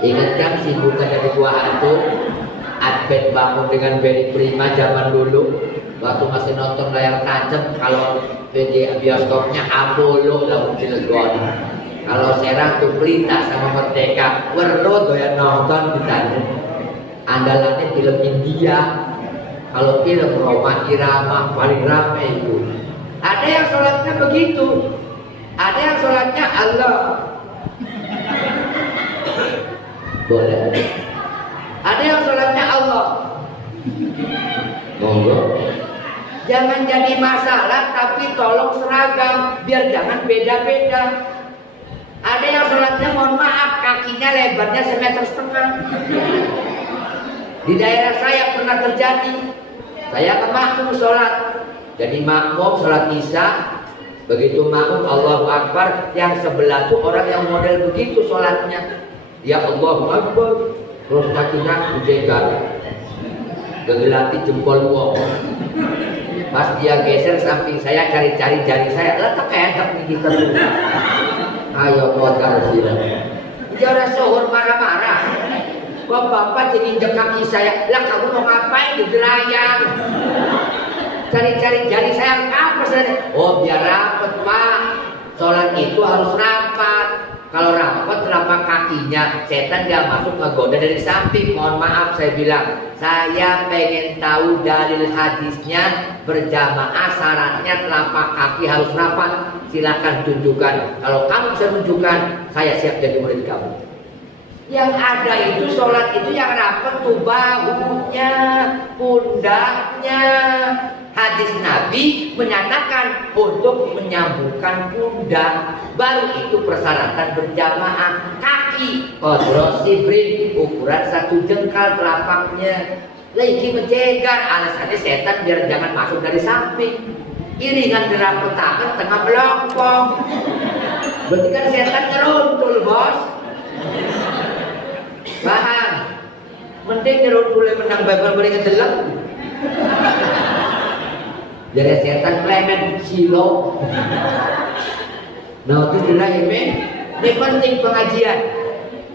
Ingat kan si bukan dari buah hantu Advent bangun dengan Benny Prima zaman dulu. Waktu masih nonton layar tancap. Kalau di bioskopnya Apollo lalu Cilegon. Kalau Serang tuh Pelita sama Merdeka. Werdo doyan nonton ditanya. Andalannya film India. Kalau film Roma Irama paling rame itu. Ada yang sholatnya begitu, ada yang sholatnya Allah. Boleh. Ada yang sholatnya Allah. Monggo. Jangan jadi masalah, tapi tolong seragam, biar jangan beda-beda. Ada yang sholatnya mohon maaf kakinya lebarnya 1,5 meter. Di daerah saya pernah terjadi. Saya ke makmum sholat. Jadi makmum sholat isya. Begitu makmum Allahu Akbar, yang sebelah tuh orang yang model begitu sholatnya. Ya Allahu Akbar, terus kakinya dijegal, gegelati jempol wong. Pas dia geser samping saya, cari-cari jari saya, letak kayak gitu. Ayo modal sih. Dia sohor marah-marah. Kok bapak jadi injek kaki saya? Lah kamu mau ngapain di gelayang? Cari-cari jari saya apa saja? Oh biar rapat Pak. Sholat itu harus rapat. Kalau rapat telapak kakinya, setan gak masuk ngegoda dari samping. Mohon maaf saya bilang, saya pengen tahu dalil hadisnya berjamaah syaratnya telapak kaki harus rapat. Silakan tunjukkan. Kalau kamu bisa tunjukkan, saya siap jadi murid kamu. Yang ada itu sholat itu yang rapat tuh bahunya, pundaknya. Hadis Nabi menyatakan untuk menyambungkan pundak, baru itu persyaratan berjamaah. Kaki kodros sibrin, ukuran 1 jengkal telapaknya. Lagi mencegar, alasannya setan biar jangan masuk dari samping. Iringan dirapetakan tengah melongkong. Berarti kan setan nyeruntul, bos. Paham? Mending nyeruntul menang babal boleh ngedelak. Jadi setan klemen silo. Nah itu adalah ini penting pengajian.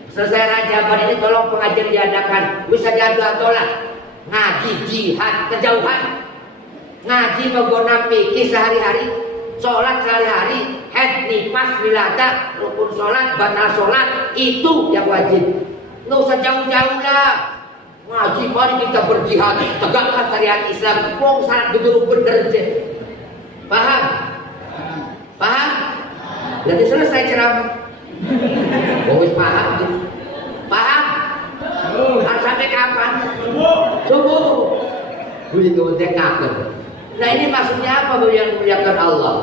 Selesai Rajaban ini tolong pengajian diadakan. Bisa diadu tolak. Ngaji jihad kejauhan. Ngaji megona fikih sehari-hari. Sholat sehari-hari. Haid nifas wilada. Rukun sholat, batal sholat. Itu yang wajib. Nggak usah jauh-jauh lah. Ngaji mari kita berjihad. Tegakkan syariat Islam. Wong syarat gedung bener. Paham? Paham? Jadi selesai ceramah. Wis paham tuh. Paham? Harus sampai kapan? Subuh. Bunyi kemudian kapan? Nah ini maksudnya apa yang memuliakan Allah?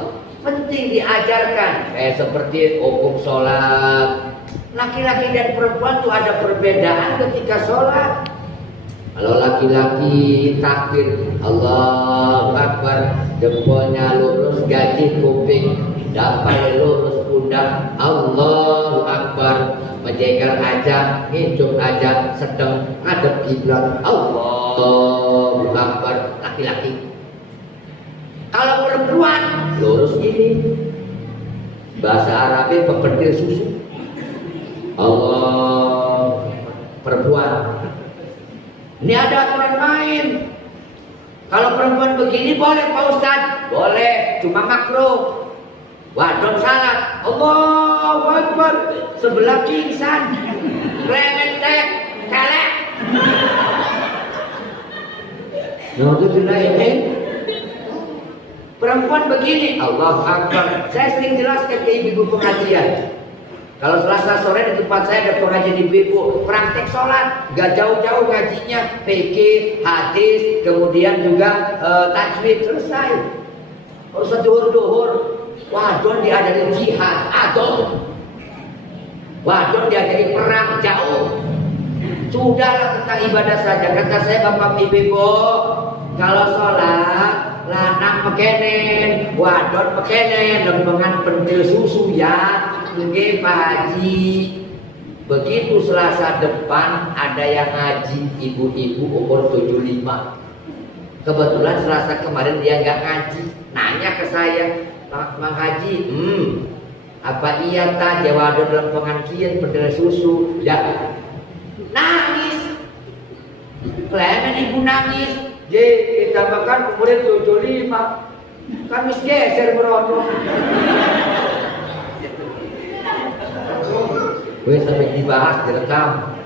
Penting diajarkan. Kayak seperti hukum sholat. Laki-laki dan perempuan tuh ada perbedaan ketika sholat. Kalau laki-laki takbir Allahu Akbar, jempolnya lurus, gaji kuping dapat lurus pundak, Allahu Akbar, menjegal aja, ngincung aja, sedang ngadep kiblat, Allahu Akbar, laki-laki. Kalau perempuan lurus gini, bahasa Arabnya pepetir susu, Allah. Perempuan ini ada aturan main. Kalau perempuan begini boleh Pak Ustadz? Boleh, cuma makruh. Wadon salat, Allahu Akbar, sebelah pingsan, klementek, kelek. Nah itu sudah ini. Perempuan begini, Allahu Akbar. Saya sering jelaskan ke ibu pengajian. Kalau Selasa sore di tempat saya ada pengajian di Bibu, praktek sholat, gak jauh-jauh ngajinya, fikih, hadis, kemudian juga tajwid, selesai. Kalau seduhur-duhur, wadon diajari jihad, adon. Wadon diajari perang, jauh. Sudahlah tentang ibadah saja. Kata saya Bapak Ibu, kalau sholat, lanang mekenen, wadon mekenen, lempengan pentil susu ya. Oke Pak Haji. Begitu Selasa depan ada yang ngaji, ibu-ibu umur 75. Kebetulan Selasa kemarin dia nggak ngaji, nanya ke saya, Mang Haji, apa iya ta Jawa dalam pengajian pentil susu? Ya, nangis. Klemen ibu nangis. Ye, kita makan umurnya 75. Kan wis geser merono. Wes sampai dibahas, direkam,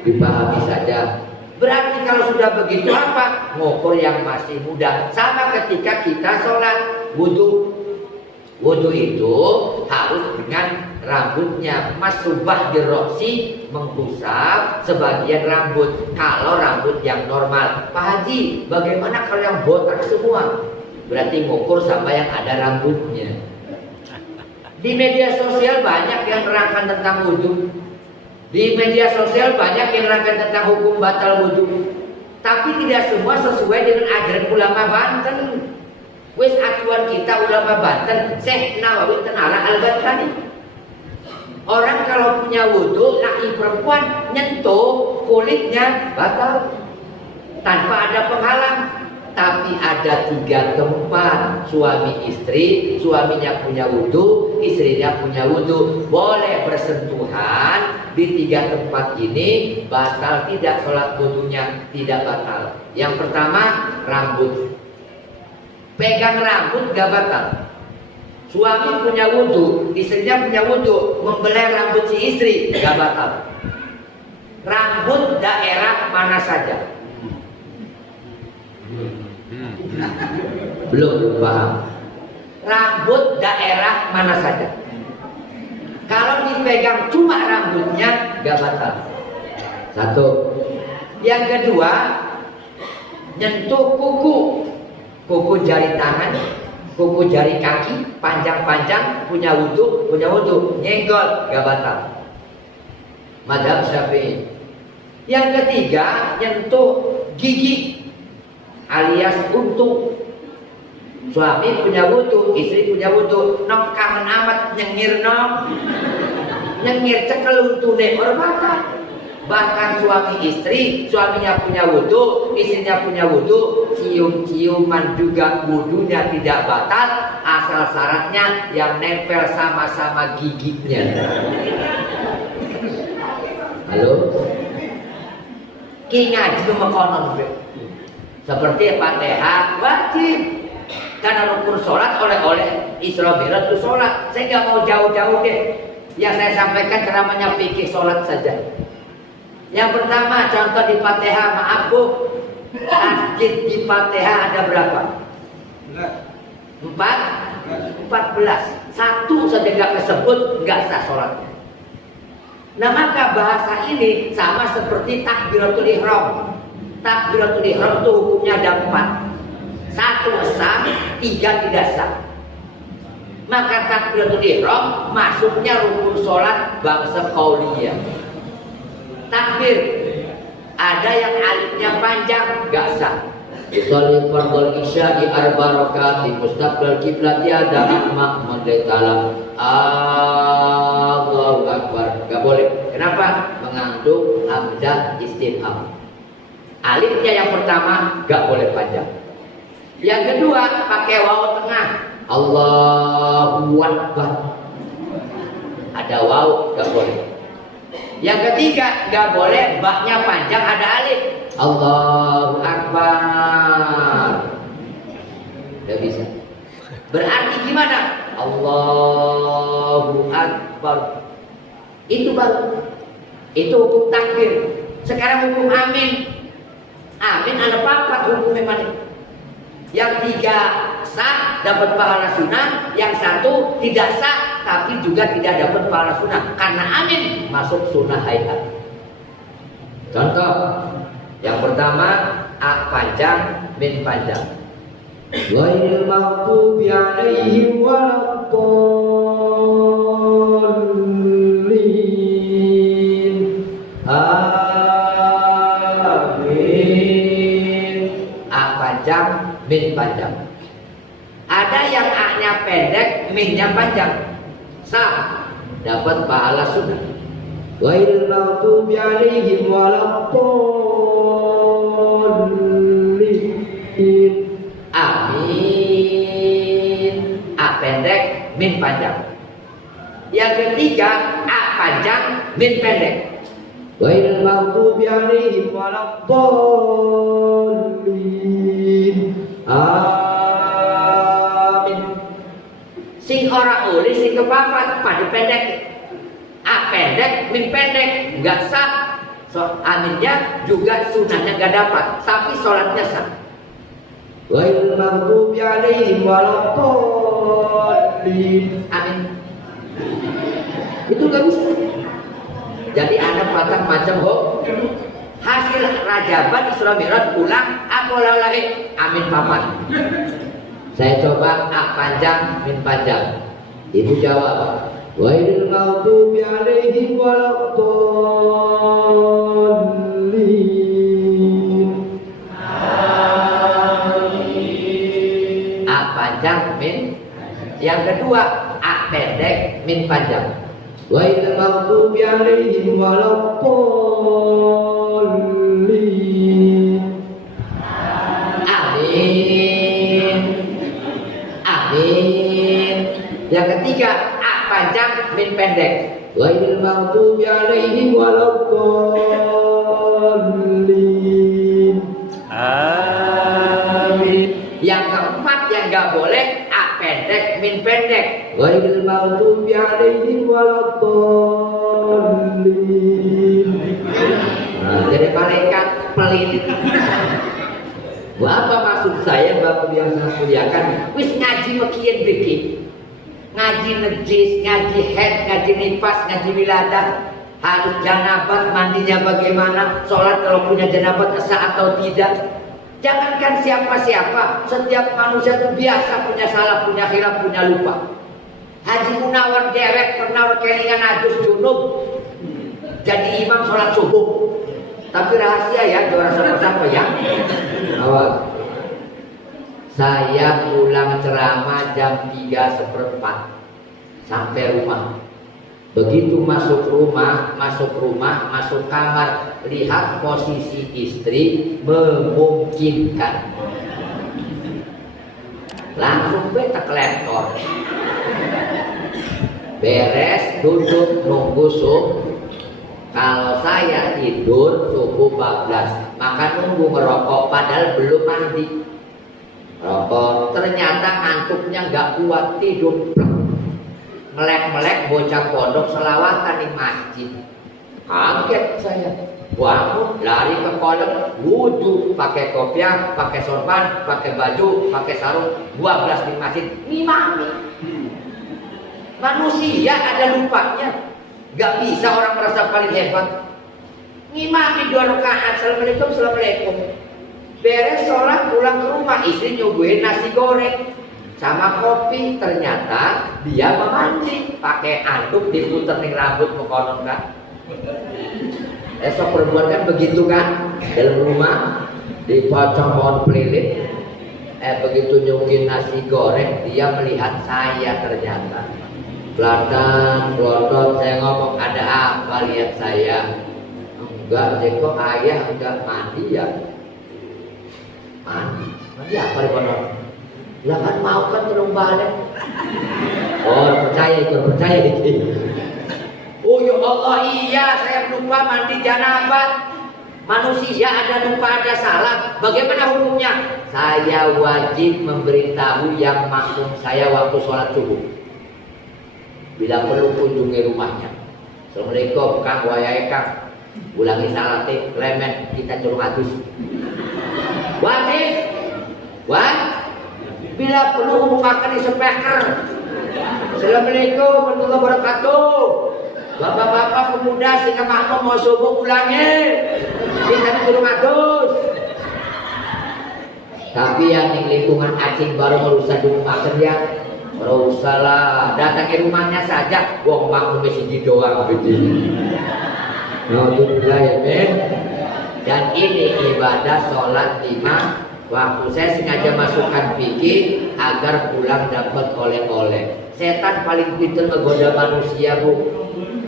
dipahami saja. Berarti kalau sudah begitu apa? Ngukur yang masih muda. Sama ketika kita sholat wudhu. Wudhu itu harus dengan rambutnya masubah diroksi, mengusap sebagian rambut. Kalau rambut yang normal, Pak Haji, bagaimana kalau yang botak semua? Berarti ngukur sama yang ada rambutnya. Di media sosial banyak yang nerangkan tentang wudhu. Di media sosial banyak yang nerangkan tentang hukum batal wudhu. Tapi tidak semua sesuai dengan ajaran ulama Banten. Wes acuan kita ulama Banten, Syekh Nawawi Tenara Al-Bantani. Orang kalau punya wudhu, laki perempuan nyentuh kulitnya batal tanpa ada penghalang. Tapi ada 3 tempat suami istri, suaminya punya wudhu, istrinya punya wudhu, boleh bersentuhan. Di 3 tempat ini batal tidak sholat wudhunya, tidak batal. Yang pertama rambut, pegang rambut gak batal. Suami punya wudhu, istrinya punya wudhu, membelai rambut si istri gak batal. Rambut daerah mana saja. Belum paham. Rambut daerah mana saja. Kalau dipegang cuma rambutnya gak batal. Satu. Yang kedua, nyentuh kuku. Kuku jari tangan, kuku jari kaki, panjang-panjang, punya wudhu, nyenggol gak batal. Madhab Syafi'i. Yang ketiga, nyentuh gigi alias untung. Suami punya wudu, istri punya wudu, nom kangen amat nyengir nom, nyengir cekel untune berbakar. Bahkan suami istri, suaminya punya wudu, istrinya punya wudu, cium-ciuman juga wudunya tidak batal, asal syaratnya yang nempel sama-sama giginya. Halo? Ki ngaji mekonon seperti Fatihah wajib. Karena rukun sholat oleh Isra Mi'raj itu sholat. Saya nggak mau jauh-jauh deh. Yang saya sampaikan ceramahnya fikih sholat saja. Yang pertama contoh di Fatihah, maaf Bu, masjid di Fatihah ada berapa? 14. Satu saja nggak kesebut, nggak sah sholatnya. Nah maka bahasa ini sama seperti takbiratul ihram. Takbiratul ihram itu hukumnya ada 4. 1 sah, 3 tidak sah. Maka takbiratul ihram masuknya rukun sholat bangsa qauliyah. Takbir ada yang alifnya panjang gak sah. Sholli fardhu isya di 4 rakaat di mustaqbal kiblat ada ahma mendetala Allahu akbar. Gak boleh. Kenapa? Mengandung hamzah istifham. Alifnya yang pertama gak boleh panjang. Yang kedua pakai waw tengah, Allahu Akbar. Ada waw gak boleh. Yang ketiga gak boleh baknya panjang ada alif, Allahu Akbar. Gak bisa. Berarti gimana? Allahu Akbar. Itu baru. Itu hukum takbir. Sekarang hukum amin. Amin ada 4 hukum memang. Yang 3 sah dapat pahala sunnah, yang 1 tidak sah tapi juga tidak dapat pahala sunnah karena amin masuk sunnah hayat. Contoh yang pertama a panjang, min panjang. Ghairil maghdubi 'alaihim waladdallin. Amin. A panjang, min panjang. Ada yang A-nya pendek, min-nya panjang. Sah, dapat pahala sunnah. Ghairil maghdubi 'alaihim waladdallin. Amin. A pendek, min panjang. Yang ketiga A panjang, min pendek. Ghairil maghdubi 'alaihim waladdallin. Amin. Sing ora uli sing kepapat pada pendek. A pendek, min pendek, enggak sah. So, aminnya juga sunahnya enggak dapat, tapi sholatnya sah. Ghairil maghdubi 'alaihim waladdallin. Amin. Itu enggak bisa. Jadi ada patah macam hasil rajaban Isra Mi'raj pulang apa lalai amin papat. Saya coba A panjang, min panjang. Ibu jawab ghairil maghdubi 'alaihim waladdallin. Amin. A panjang, min. Yang kedua A pendek, min panjang. Ghairil maghdubi 'alaihim waladdallin. Amin. Amin. Yang ketiga A panjang, min pendek. Ghairil maghdubi 'alaihim waladdallin. Amin. Yang keempat yang enggak boleh A pendek, min pendek. Ghairil maghdubi 'alaihim waladdallin. Nah, jadi malaikat pelit. Apa maksud saya Bapak yang saya muliakan? Wis ngaji mekian bikin. Ngaji najis, ngaji haid, ngaji nifas, ngaji wiladah. Harus janabat, mandinya bagaimana, sholat kalau punya janabat sah atau tidak. Jangankan siapa-siapa, setiap manusia itu biasa punya salah, punya khilaf, punya lupa. Haji Munawar dewek pernah kelingan adus junub jadi imam sholat subuh. Tapi rahasia ya, juara sama-sama ya. Awal. Saya pulang ceramah jam 3:15 sampai rumah. Begitu masuk rumah, masuk kamar, lihat posisi istri memungkinkan. Langsung beta ke laptop. Beres, duduk nunggu subuh. Kalau saya tidur subuh 14, maka nunggu ngerokok padahal belum mandi. Rokok, ternyata ngantuknya nggak kuat, tidur melek-melek bocah pondok selawatan di masjid. Kaget saya, bangun lari ke kolam, wudhu, pakai kopiah, pakai sorban, pakai baju, pakai sarung, 12 di masjid, ngimami. Manusia ada lupanya, nggak bisa orang merasa paling hebat. Ngimami 2 rakaat, assalamualaikum, assalamualaikum. Beres sholat pulang ke rumah, istri nyuguhin nasi goreng sama kopi. Ternyata dia memancing pakai anduk diputer nih rambut ke konon kan. Esok perempuan kan begitu kan, dalam rumah dipocong pohon pelilit. Begitu nyuguhin nasi goreng, dia melihat saya ternyata. Belakang, belotot, saya ngomong, ada apa lihat saya? Enggak, kok ayah enggak mandi ya? Mandi apa di konon? Lah kan mau kan terung balik. Oh percaya dikit. Oh ya Allah, iya saya lupa mandi janabah. Manusia ada lupa ada salah. Bagaimana hukumnya? Saya wajib memberitahu yang makmum saya waktu sholat subuh. Bila perlu kunjungi rumahnya. Assalamualaikum Kang wayai Kang. Ulangi salate klemen kita curung adus. Wajib. Bila perlu makan di speaker. Assalamualaikum warahmatullahi wabarakatuh. Bapak-bapak pemuda sehingga makmum mau subuh ulangin. Kita curung adus. Tapi yang di lingkungan asing baru merusak rumah kerja. Merusak lah. Datang ke rumahnya saja. Wong makmum siji doang begini. Nah itu ya men. Dan ini ibadah sholat 5 waktu. Saya sengaja masukkan fikih agar pulang dapat oleh-oleh. Setan paling pintar menggoda manusia bu.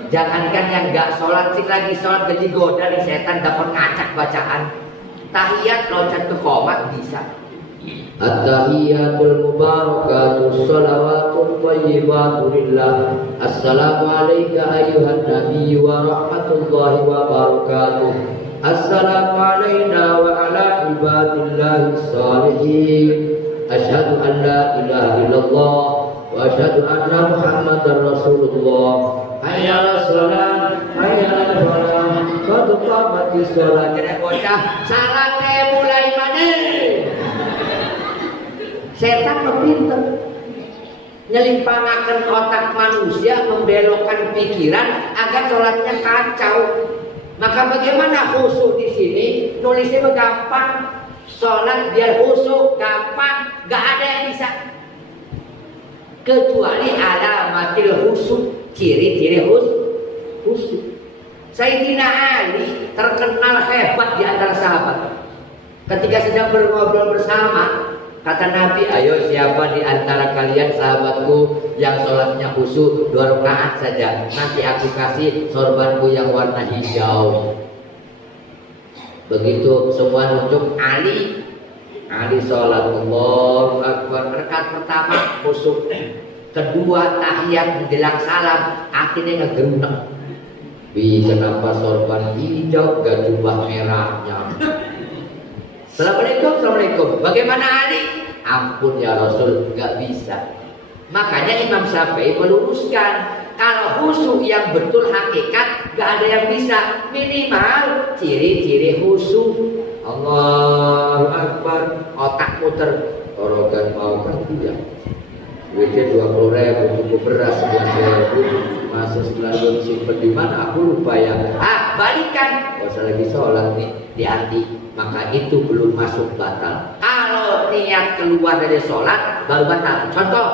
Jangankan yang nggak sholat sih lagi sholat gaji goda nih setan dapat ngacak bacaan. Tahiyat loncat ke qomat bisa. At-tahiyatul mubarakatuh shalawatun thayyibatu lillah. Assalamu alayka ayyuhan nabiy wa rahmatullahi wa barakatuh. Assalamu alayna wa ala ibadillahi salihin. Asyhadu an la ilaha illallah wa asyhadu anna muhammadar rasulullah. Hayya 'alas shalah, hayya 'alal falah, qad qamatis shalah. Kira bocah salat mulai maneh. Setan pintar nyelimpanakan otak manusia, membelokkan pikiran agar sholatnya kacau. Maka bagaimana khusyuk di sini? Nulisnya gampang. Sholat biar khusyuk gampang, gak ada yang bisa. Kecuali alamatil khusyuk, ciri-ciri khusyuk. Sayyidina Ali terkenal hebat di antara sahabat. Ketika sedang berngobrol bersama, kata Nabi, ayo siapa di antara kalian sahabatku yang sholatnya khusyuk 2 rakaat saja, nanti aku kasih sorbanku yang warna hijau. Begitu semua nunjuk Ali. Ali sholat Allahu Akbar. Rakaat pertama khusyuk, kedua tahiyat menjelang salam akhirnya ngegerunek. Kenapa sorban hijau gak jubah merahnya? Assalamualaikum, assalamualaikum. Bagaimana Ali? Ampun ya Rasul, gak bisa. Makanya Imam Syafi'i meluruskan, kalau khusyuk yang betul hakikat gak ada yang bisa. Minimal ciri-ciri khusyuk. Allahu Akbar, otak muter, orogan mau kan tidak. Duitnya 20.000 cukup beras 11.000, masa selalu simpen di mana? Aku lupa ya. Balikan. Gak usah lagi sholat nih di hati. Maka itu belum masuk batal. Kalau niat keluar dari sholat baru batal. Contoh,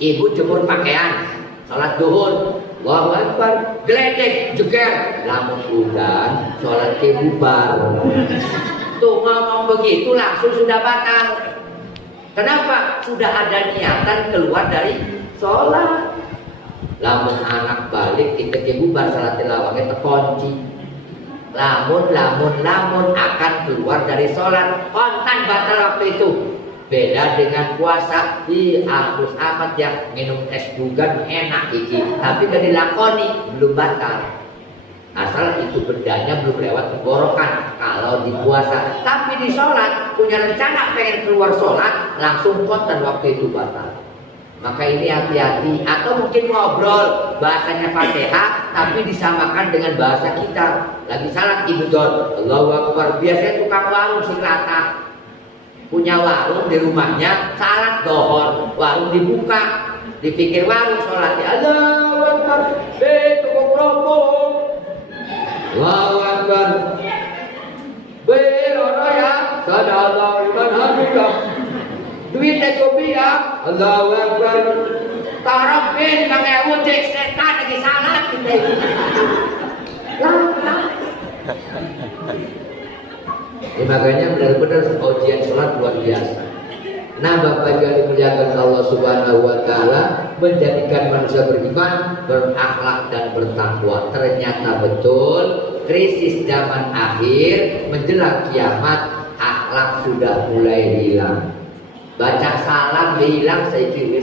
ibu jemur pakaian, sholat duhur, Allahu Akbar, geledek, jeger. Lamun udan, sholat ke bubar. Tuh ngomong begitu langsung sudah batal. Kenapa? Sudah ada niatan keluar dari sholat. Lamun anak balik kita ke bubar salat tilawahnya terkunci. Lamun akan keluar dari sholat, kontan batal waktu itu. Beda dengan puasa, Agus amat ya minum es juga enak iki, tapi gak dilakoni belum batal. Asal itu bendanya belum lewat tenggorokan kalau di puasa. Tapi di sholat punya rencana pengen keluar sholat, langsung kontan waktu itu batal. Maka ini hati-hati. Atau mungkin ngobrol bahasanya Fatihah tapi disamakan dengan bahasa kita. Lagi salat Ibu Don, Allahu Akbar. Biasanya tukang warung sing latah punya warung di rumahnya, salat dohor, warung dibuka, dipikir warung sholatnya Allahu Akbar, tukang kerupuk, Allahu Akbar, berono ya, sadallahu liman hamidah, duitnya kopi ya, Allahu Akbar, taruh bin pakai ujek setan lagi salat kita. Ya, makanya benar-benar ujian sholat luar biasa. Nah, Bapak Ibu yang dimuliakan Allah Subhanahu wa Ta'ala, menjadikan manusia beriman, berakhlak dan bertakwa. Ternyata betul krisis zaman akhir menjelang kiamat, akhlak sudah mulai hilang. Baca salam hilang saya kira.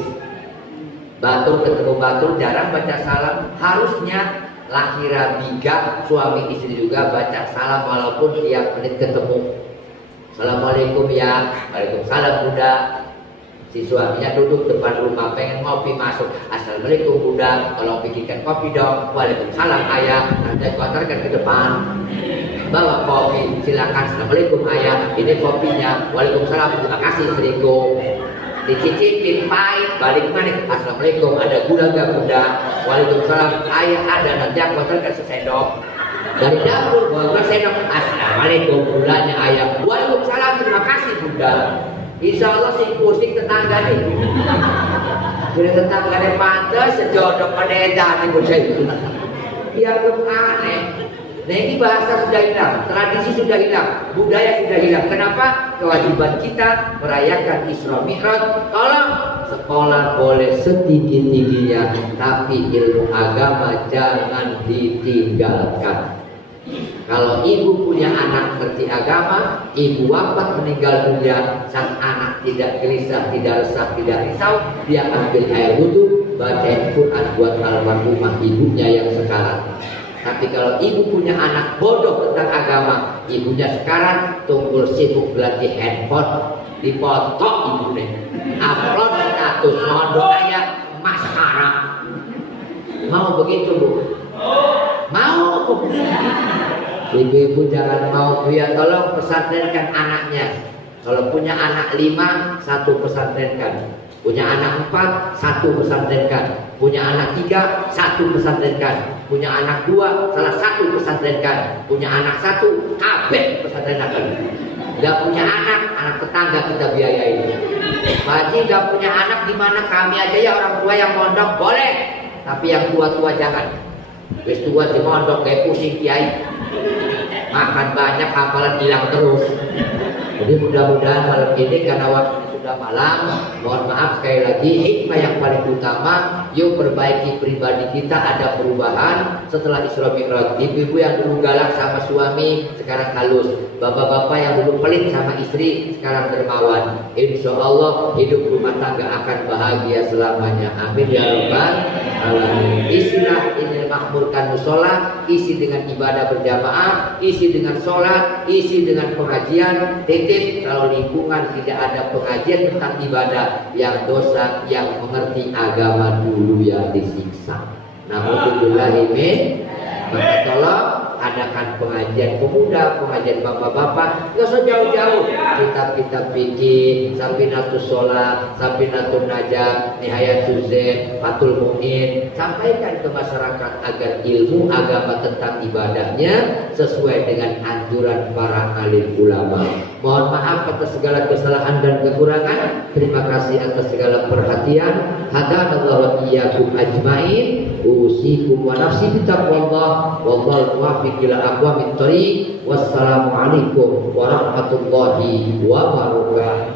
Batur ketemu batur jarang baca salam. Harusnya laki rabiga, suami istri juga baca salam walaupun tiap menit ketemu. Assalamualaikum ya, waalaikumsalam Bunda. Si suaminya duduk depan rumah pengen ngopi masuk. Assalamualaikum Bunda, tolong bikinkan kopi dong. Waalaikumsalam ayah, nanti aku antarkan ke depan. Bawa kopi, silakan. Assalamualaikum ayah, ini kopinya. Waalaikumsalam, terima kasih istriku. Dicicipin pahit, balik mana? Assalamualaikum, ada gula gak Bunda? Waalaikumsalam, ayah ada, nanti aku antarkan sesendok. Dari dapur bawa sendok. Assalamualaikum, gulanya ayah. Waalaikumsalam, terima kasih Bunda. Insya Allah si pusing tetangga nih. Bila tetangga nih pantas sejodoh pada edan nih bocah itu. Biar aneh. Nah ini bahasa sudah hilang, tradisi sudah hilang, budaya sudah hilang. Kenapa? Kewajiban kita merayakan Isra Mi'raj. Tolong sekolah boleh setinggi-tingginya, tapi ilmu agama jangan ditinggalkan. Kalau ibu punya anak ngerti agama, ibu wafat meninggal dunia, sang anak tidak gelisah, tidak resah, tidak risau, dia ambil air wudhu, baca Quran buat almarhumah ibunya yang sekarang. Tapi kalau ibu punya anak bodoh tentang agama, ibunya sekarang tunggul sibuk belajar handphone, dipoto ibunya, upload status mondok ayat emas sekarang. Mau begitu Bu? Mau. Ibu-ibu jangan mau, ya tolong pesantrenkan anaknya. Kalau punya anak 5, 1 pesantrenkan. Punya anak 4, 1 pesantrenkan. Punya anak 3, 1 pesantrenkan. Punya anak 2, salah 1 pesantrenkan. Punya anak 1, kabeh pesantrenkan. Gak punya anak tetangga kita biayain. Pak Haji gak punya anak, gimana kami aja ya orang tua yang mondok boleh. Tapi yang tua-tua jangan. Wis tua di mondok kayak pusing kiai. Makan banyak, hafalan hilang terus. Jadi mudah-mudahan malam ini karena waktu sudah malam, mohon maaf sekali lagi, hikmah yang paling utama, yuk perbaiki pribadi kita, ada perubahan setelah Isra Mi'raj. Ibu-ibu yang dulu galak sama suami sekarang halus, bapak-bapak yang dulu pelit sama istri sekarang dermawan. Insya Allah hidup rumah tangga akan bahagia selamanya. Amin ya rabbal alamin. Isilah ini makmurkan musola, isi dengan ibadah berjamaah, isi dengan sholat, isi dengan pengajian. Titip kalau lingkungan tidak ada pengajian tentang ibadah, yang dosa yang mengerti agama dulu yang disiksa. Namun billahimin, maka tolong adakan pengajian pemuda, pengajian bapak-bapak, nggak usah jauh-jauh. Kitab-kitab fikih, Safinatus Sholat, Safinatun Najah, Nihayatul Zain, Fathul Mu'in, sampaikan ke masyarakat agar ilmu agama tentang ibadahnya sesuai dengan anjuran para alim ulama. Mohon maaf atas segala kesalahan dan kekurangan. Terima kasih atas segala perhatian. Hadanallahu wa iyyakum ajmain. Usikum wa nafsi bitaqwallah. Wallahu muwaffiq ila aqwamit thoriq. Wassalamualaikum warahmatullahi wabarakatuh.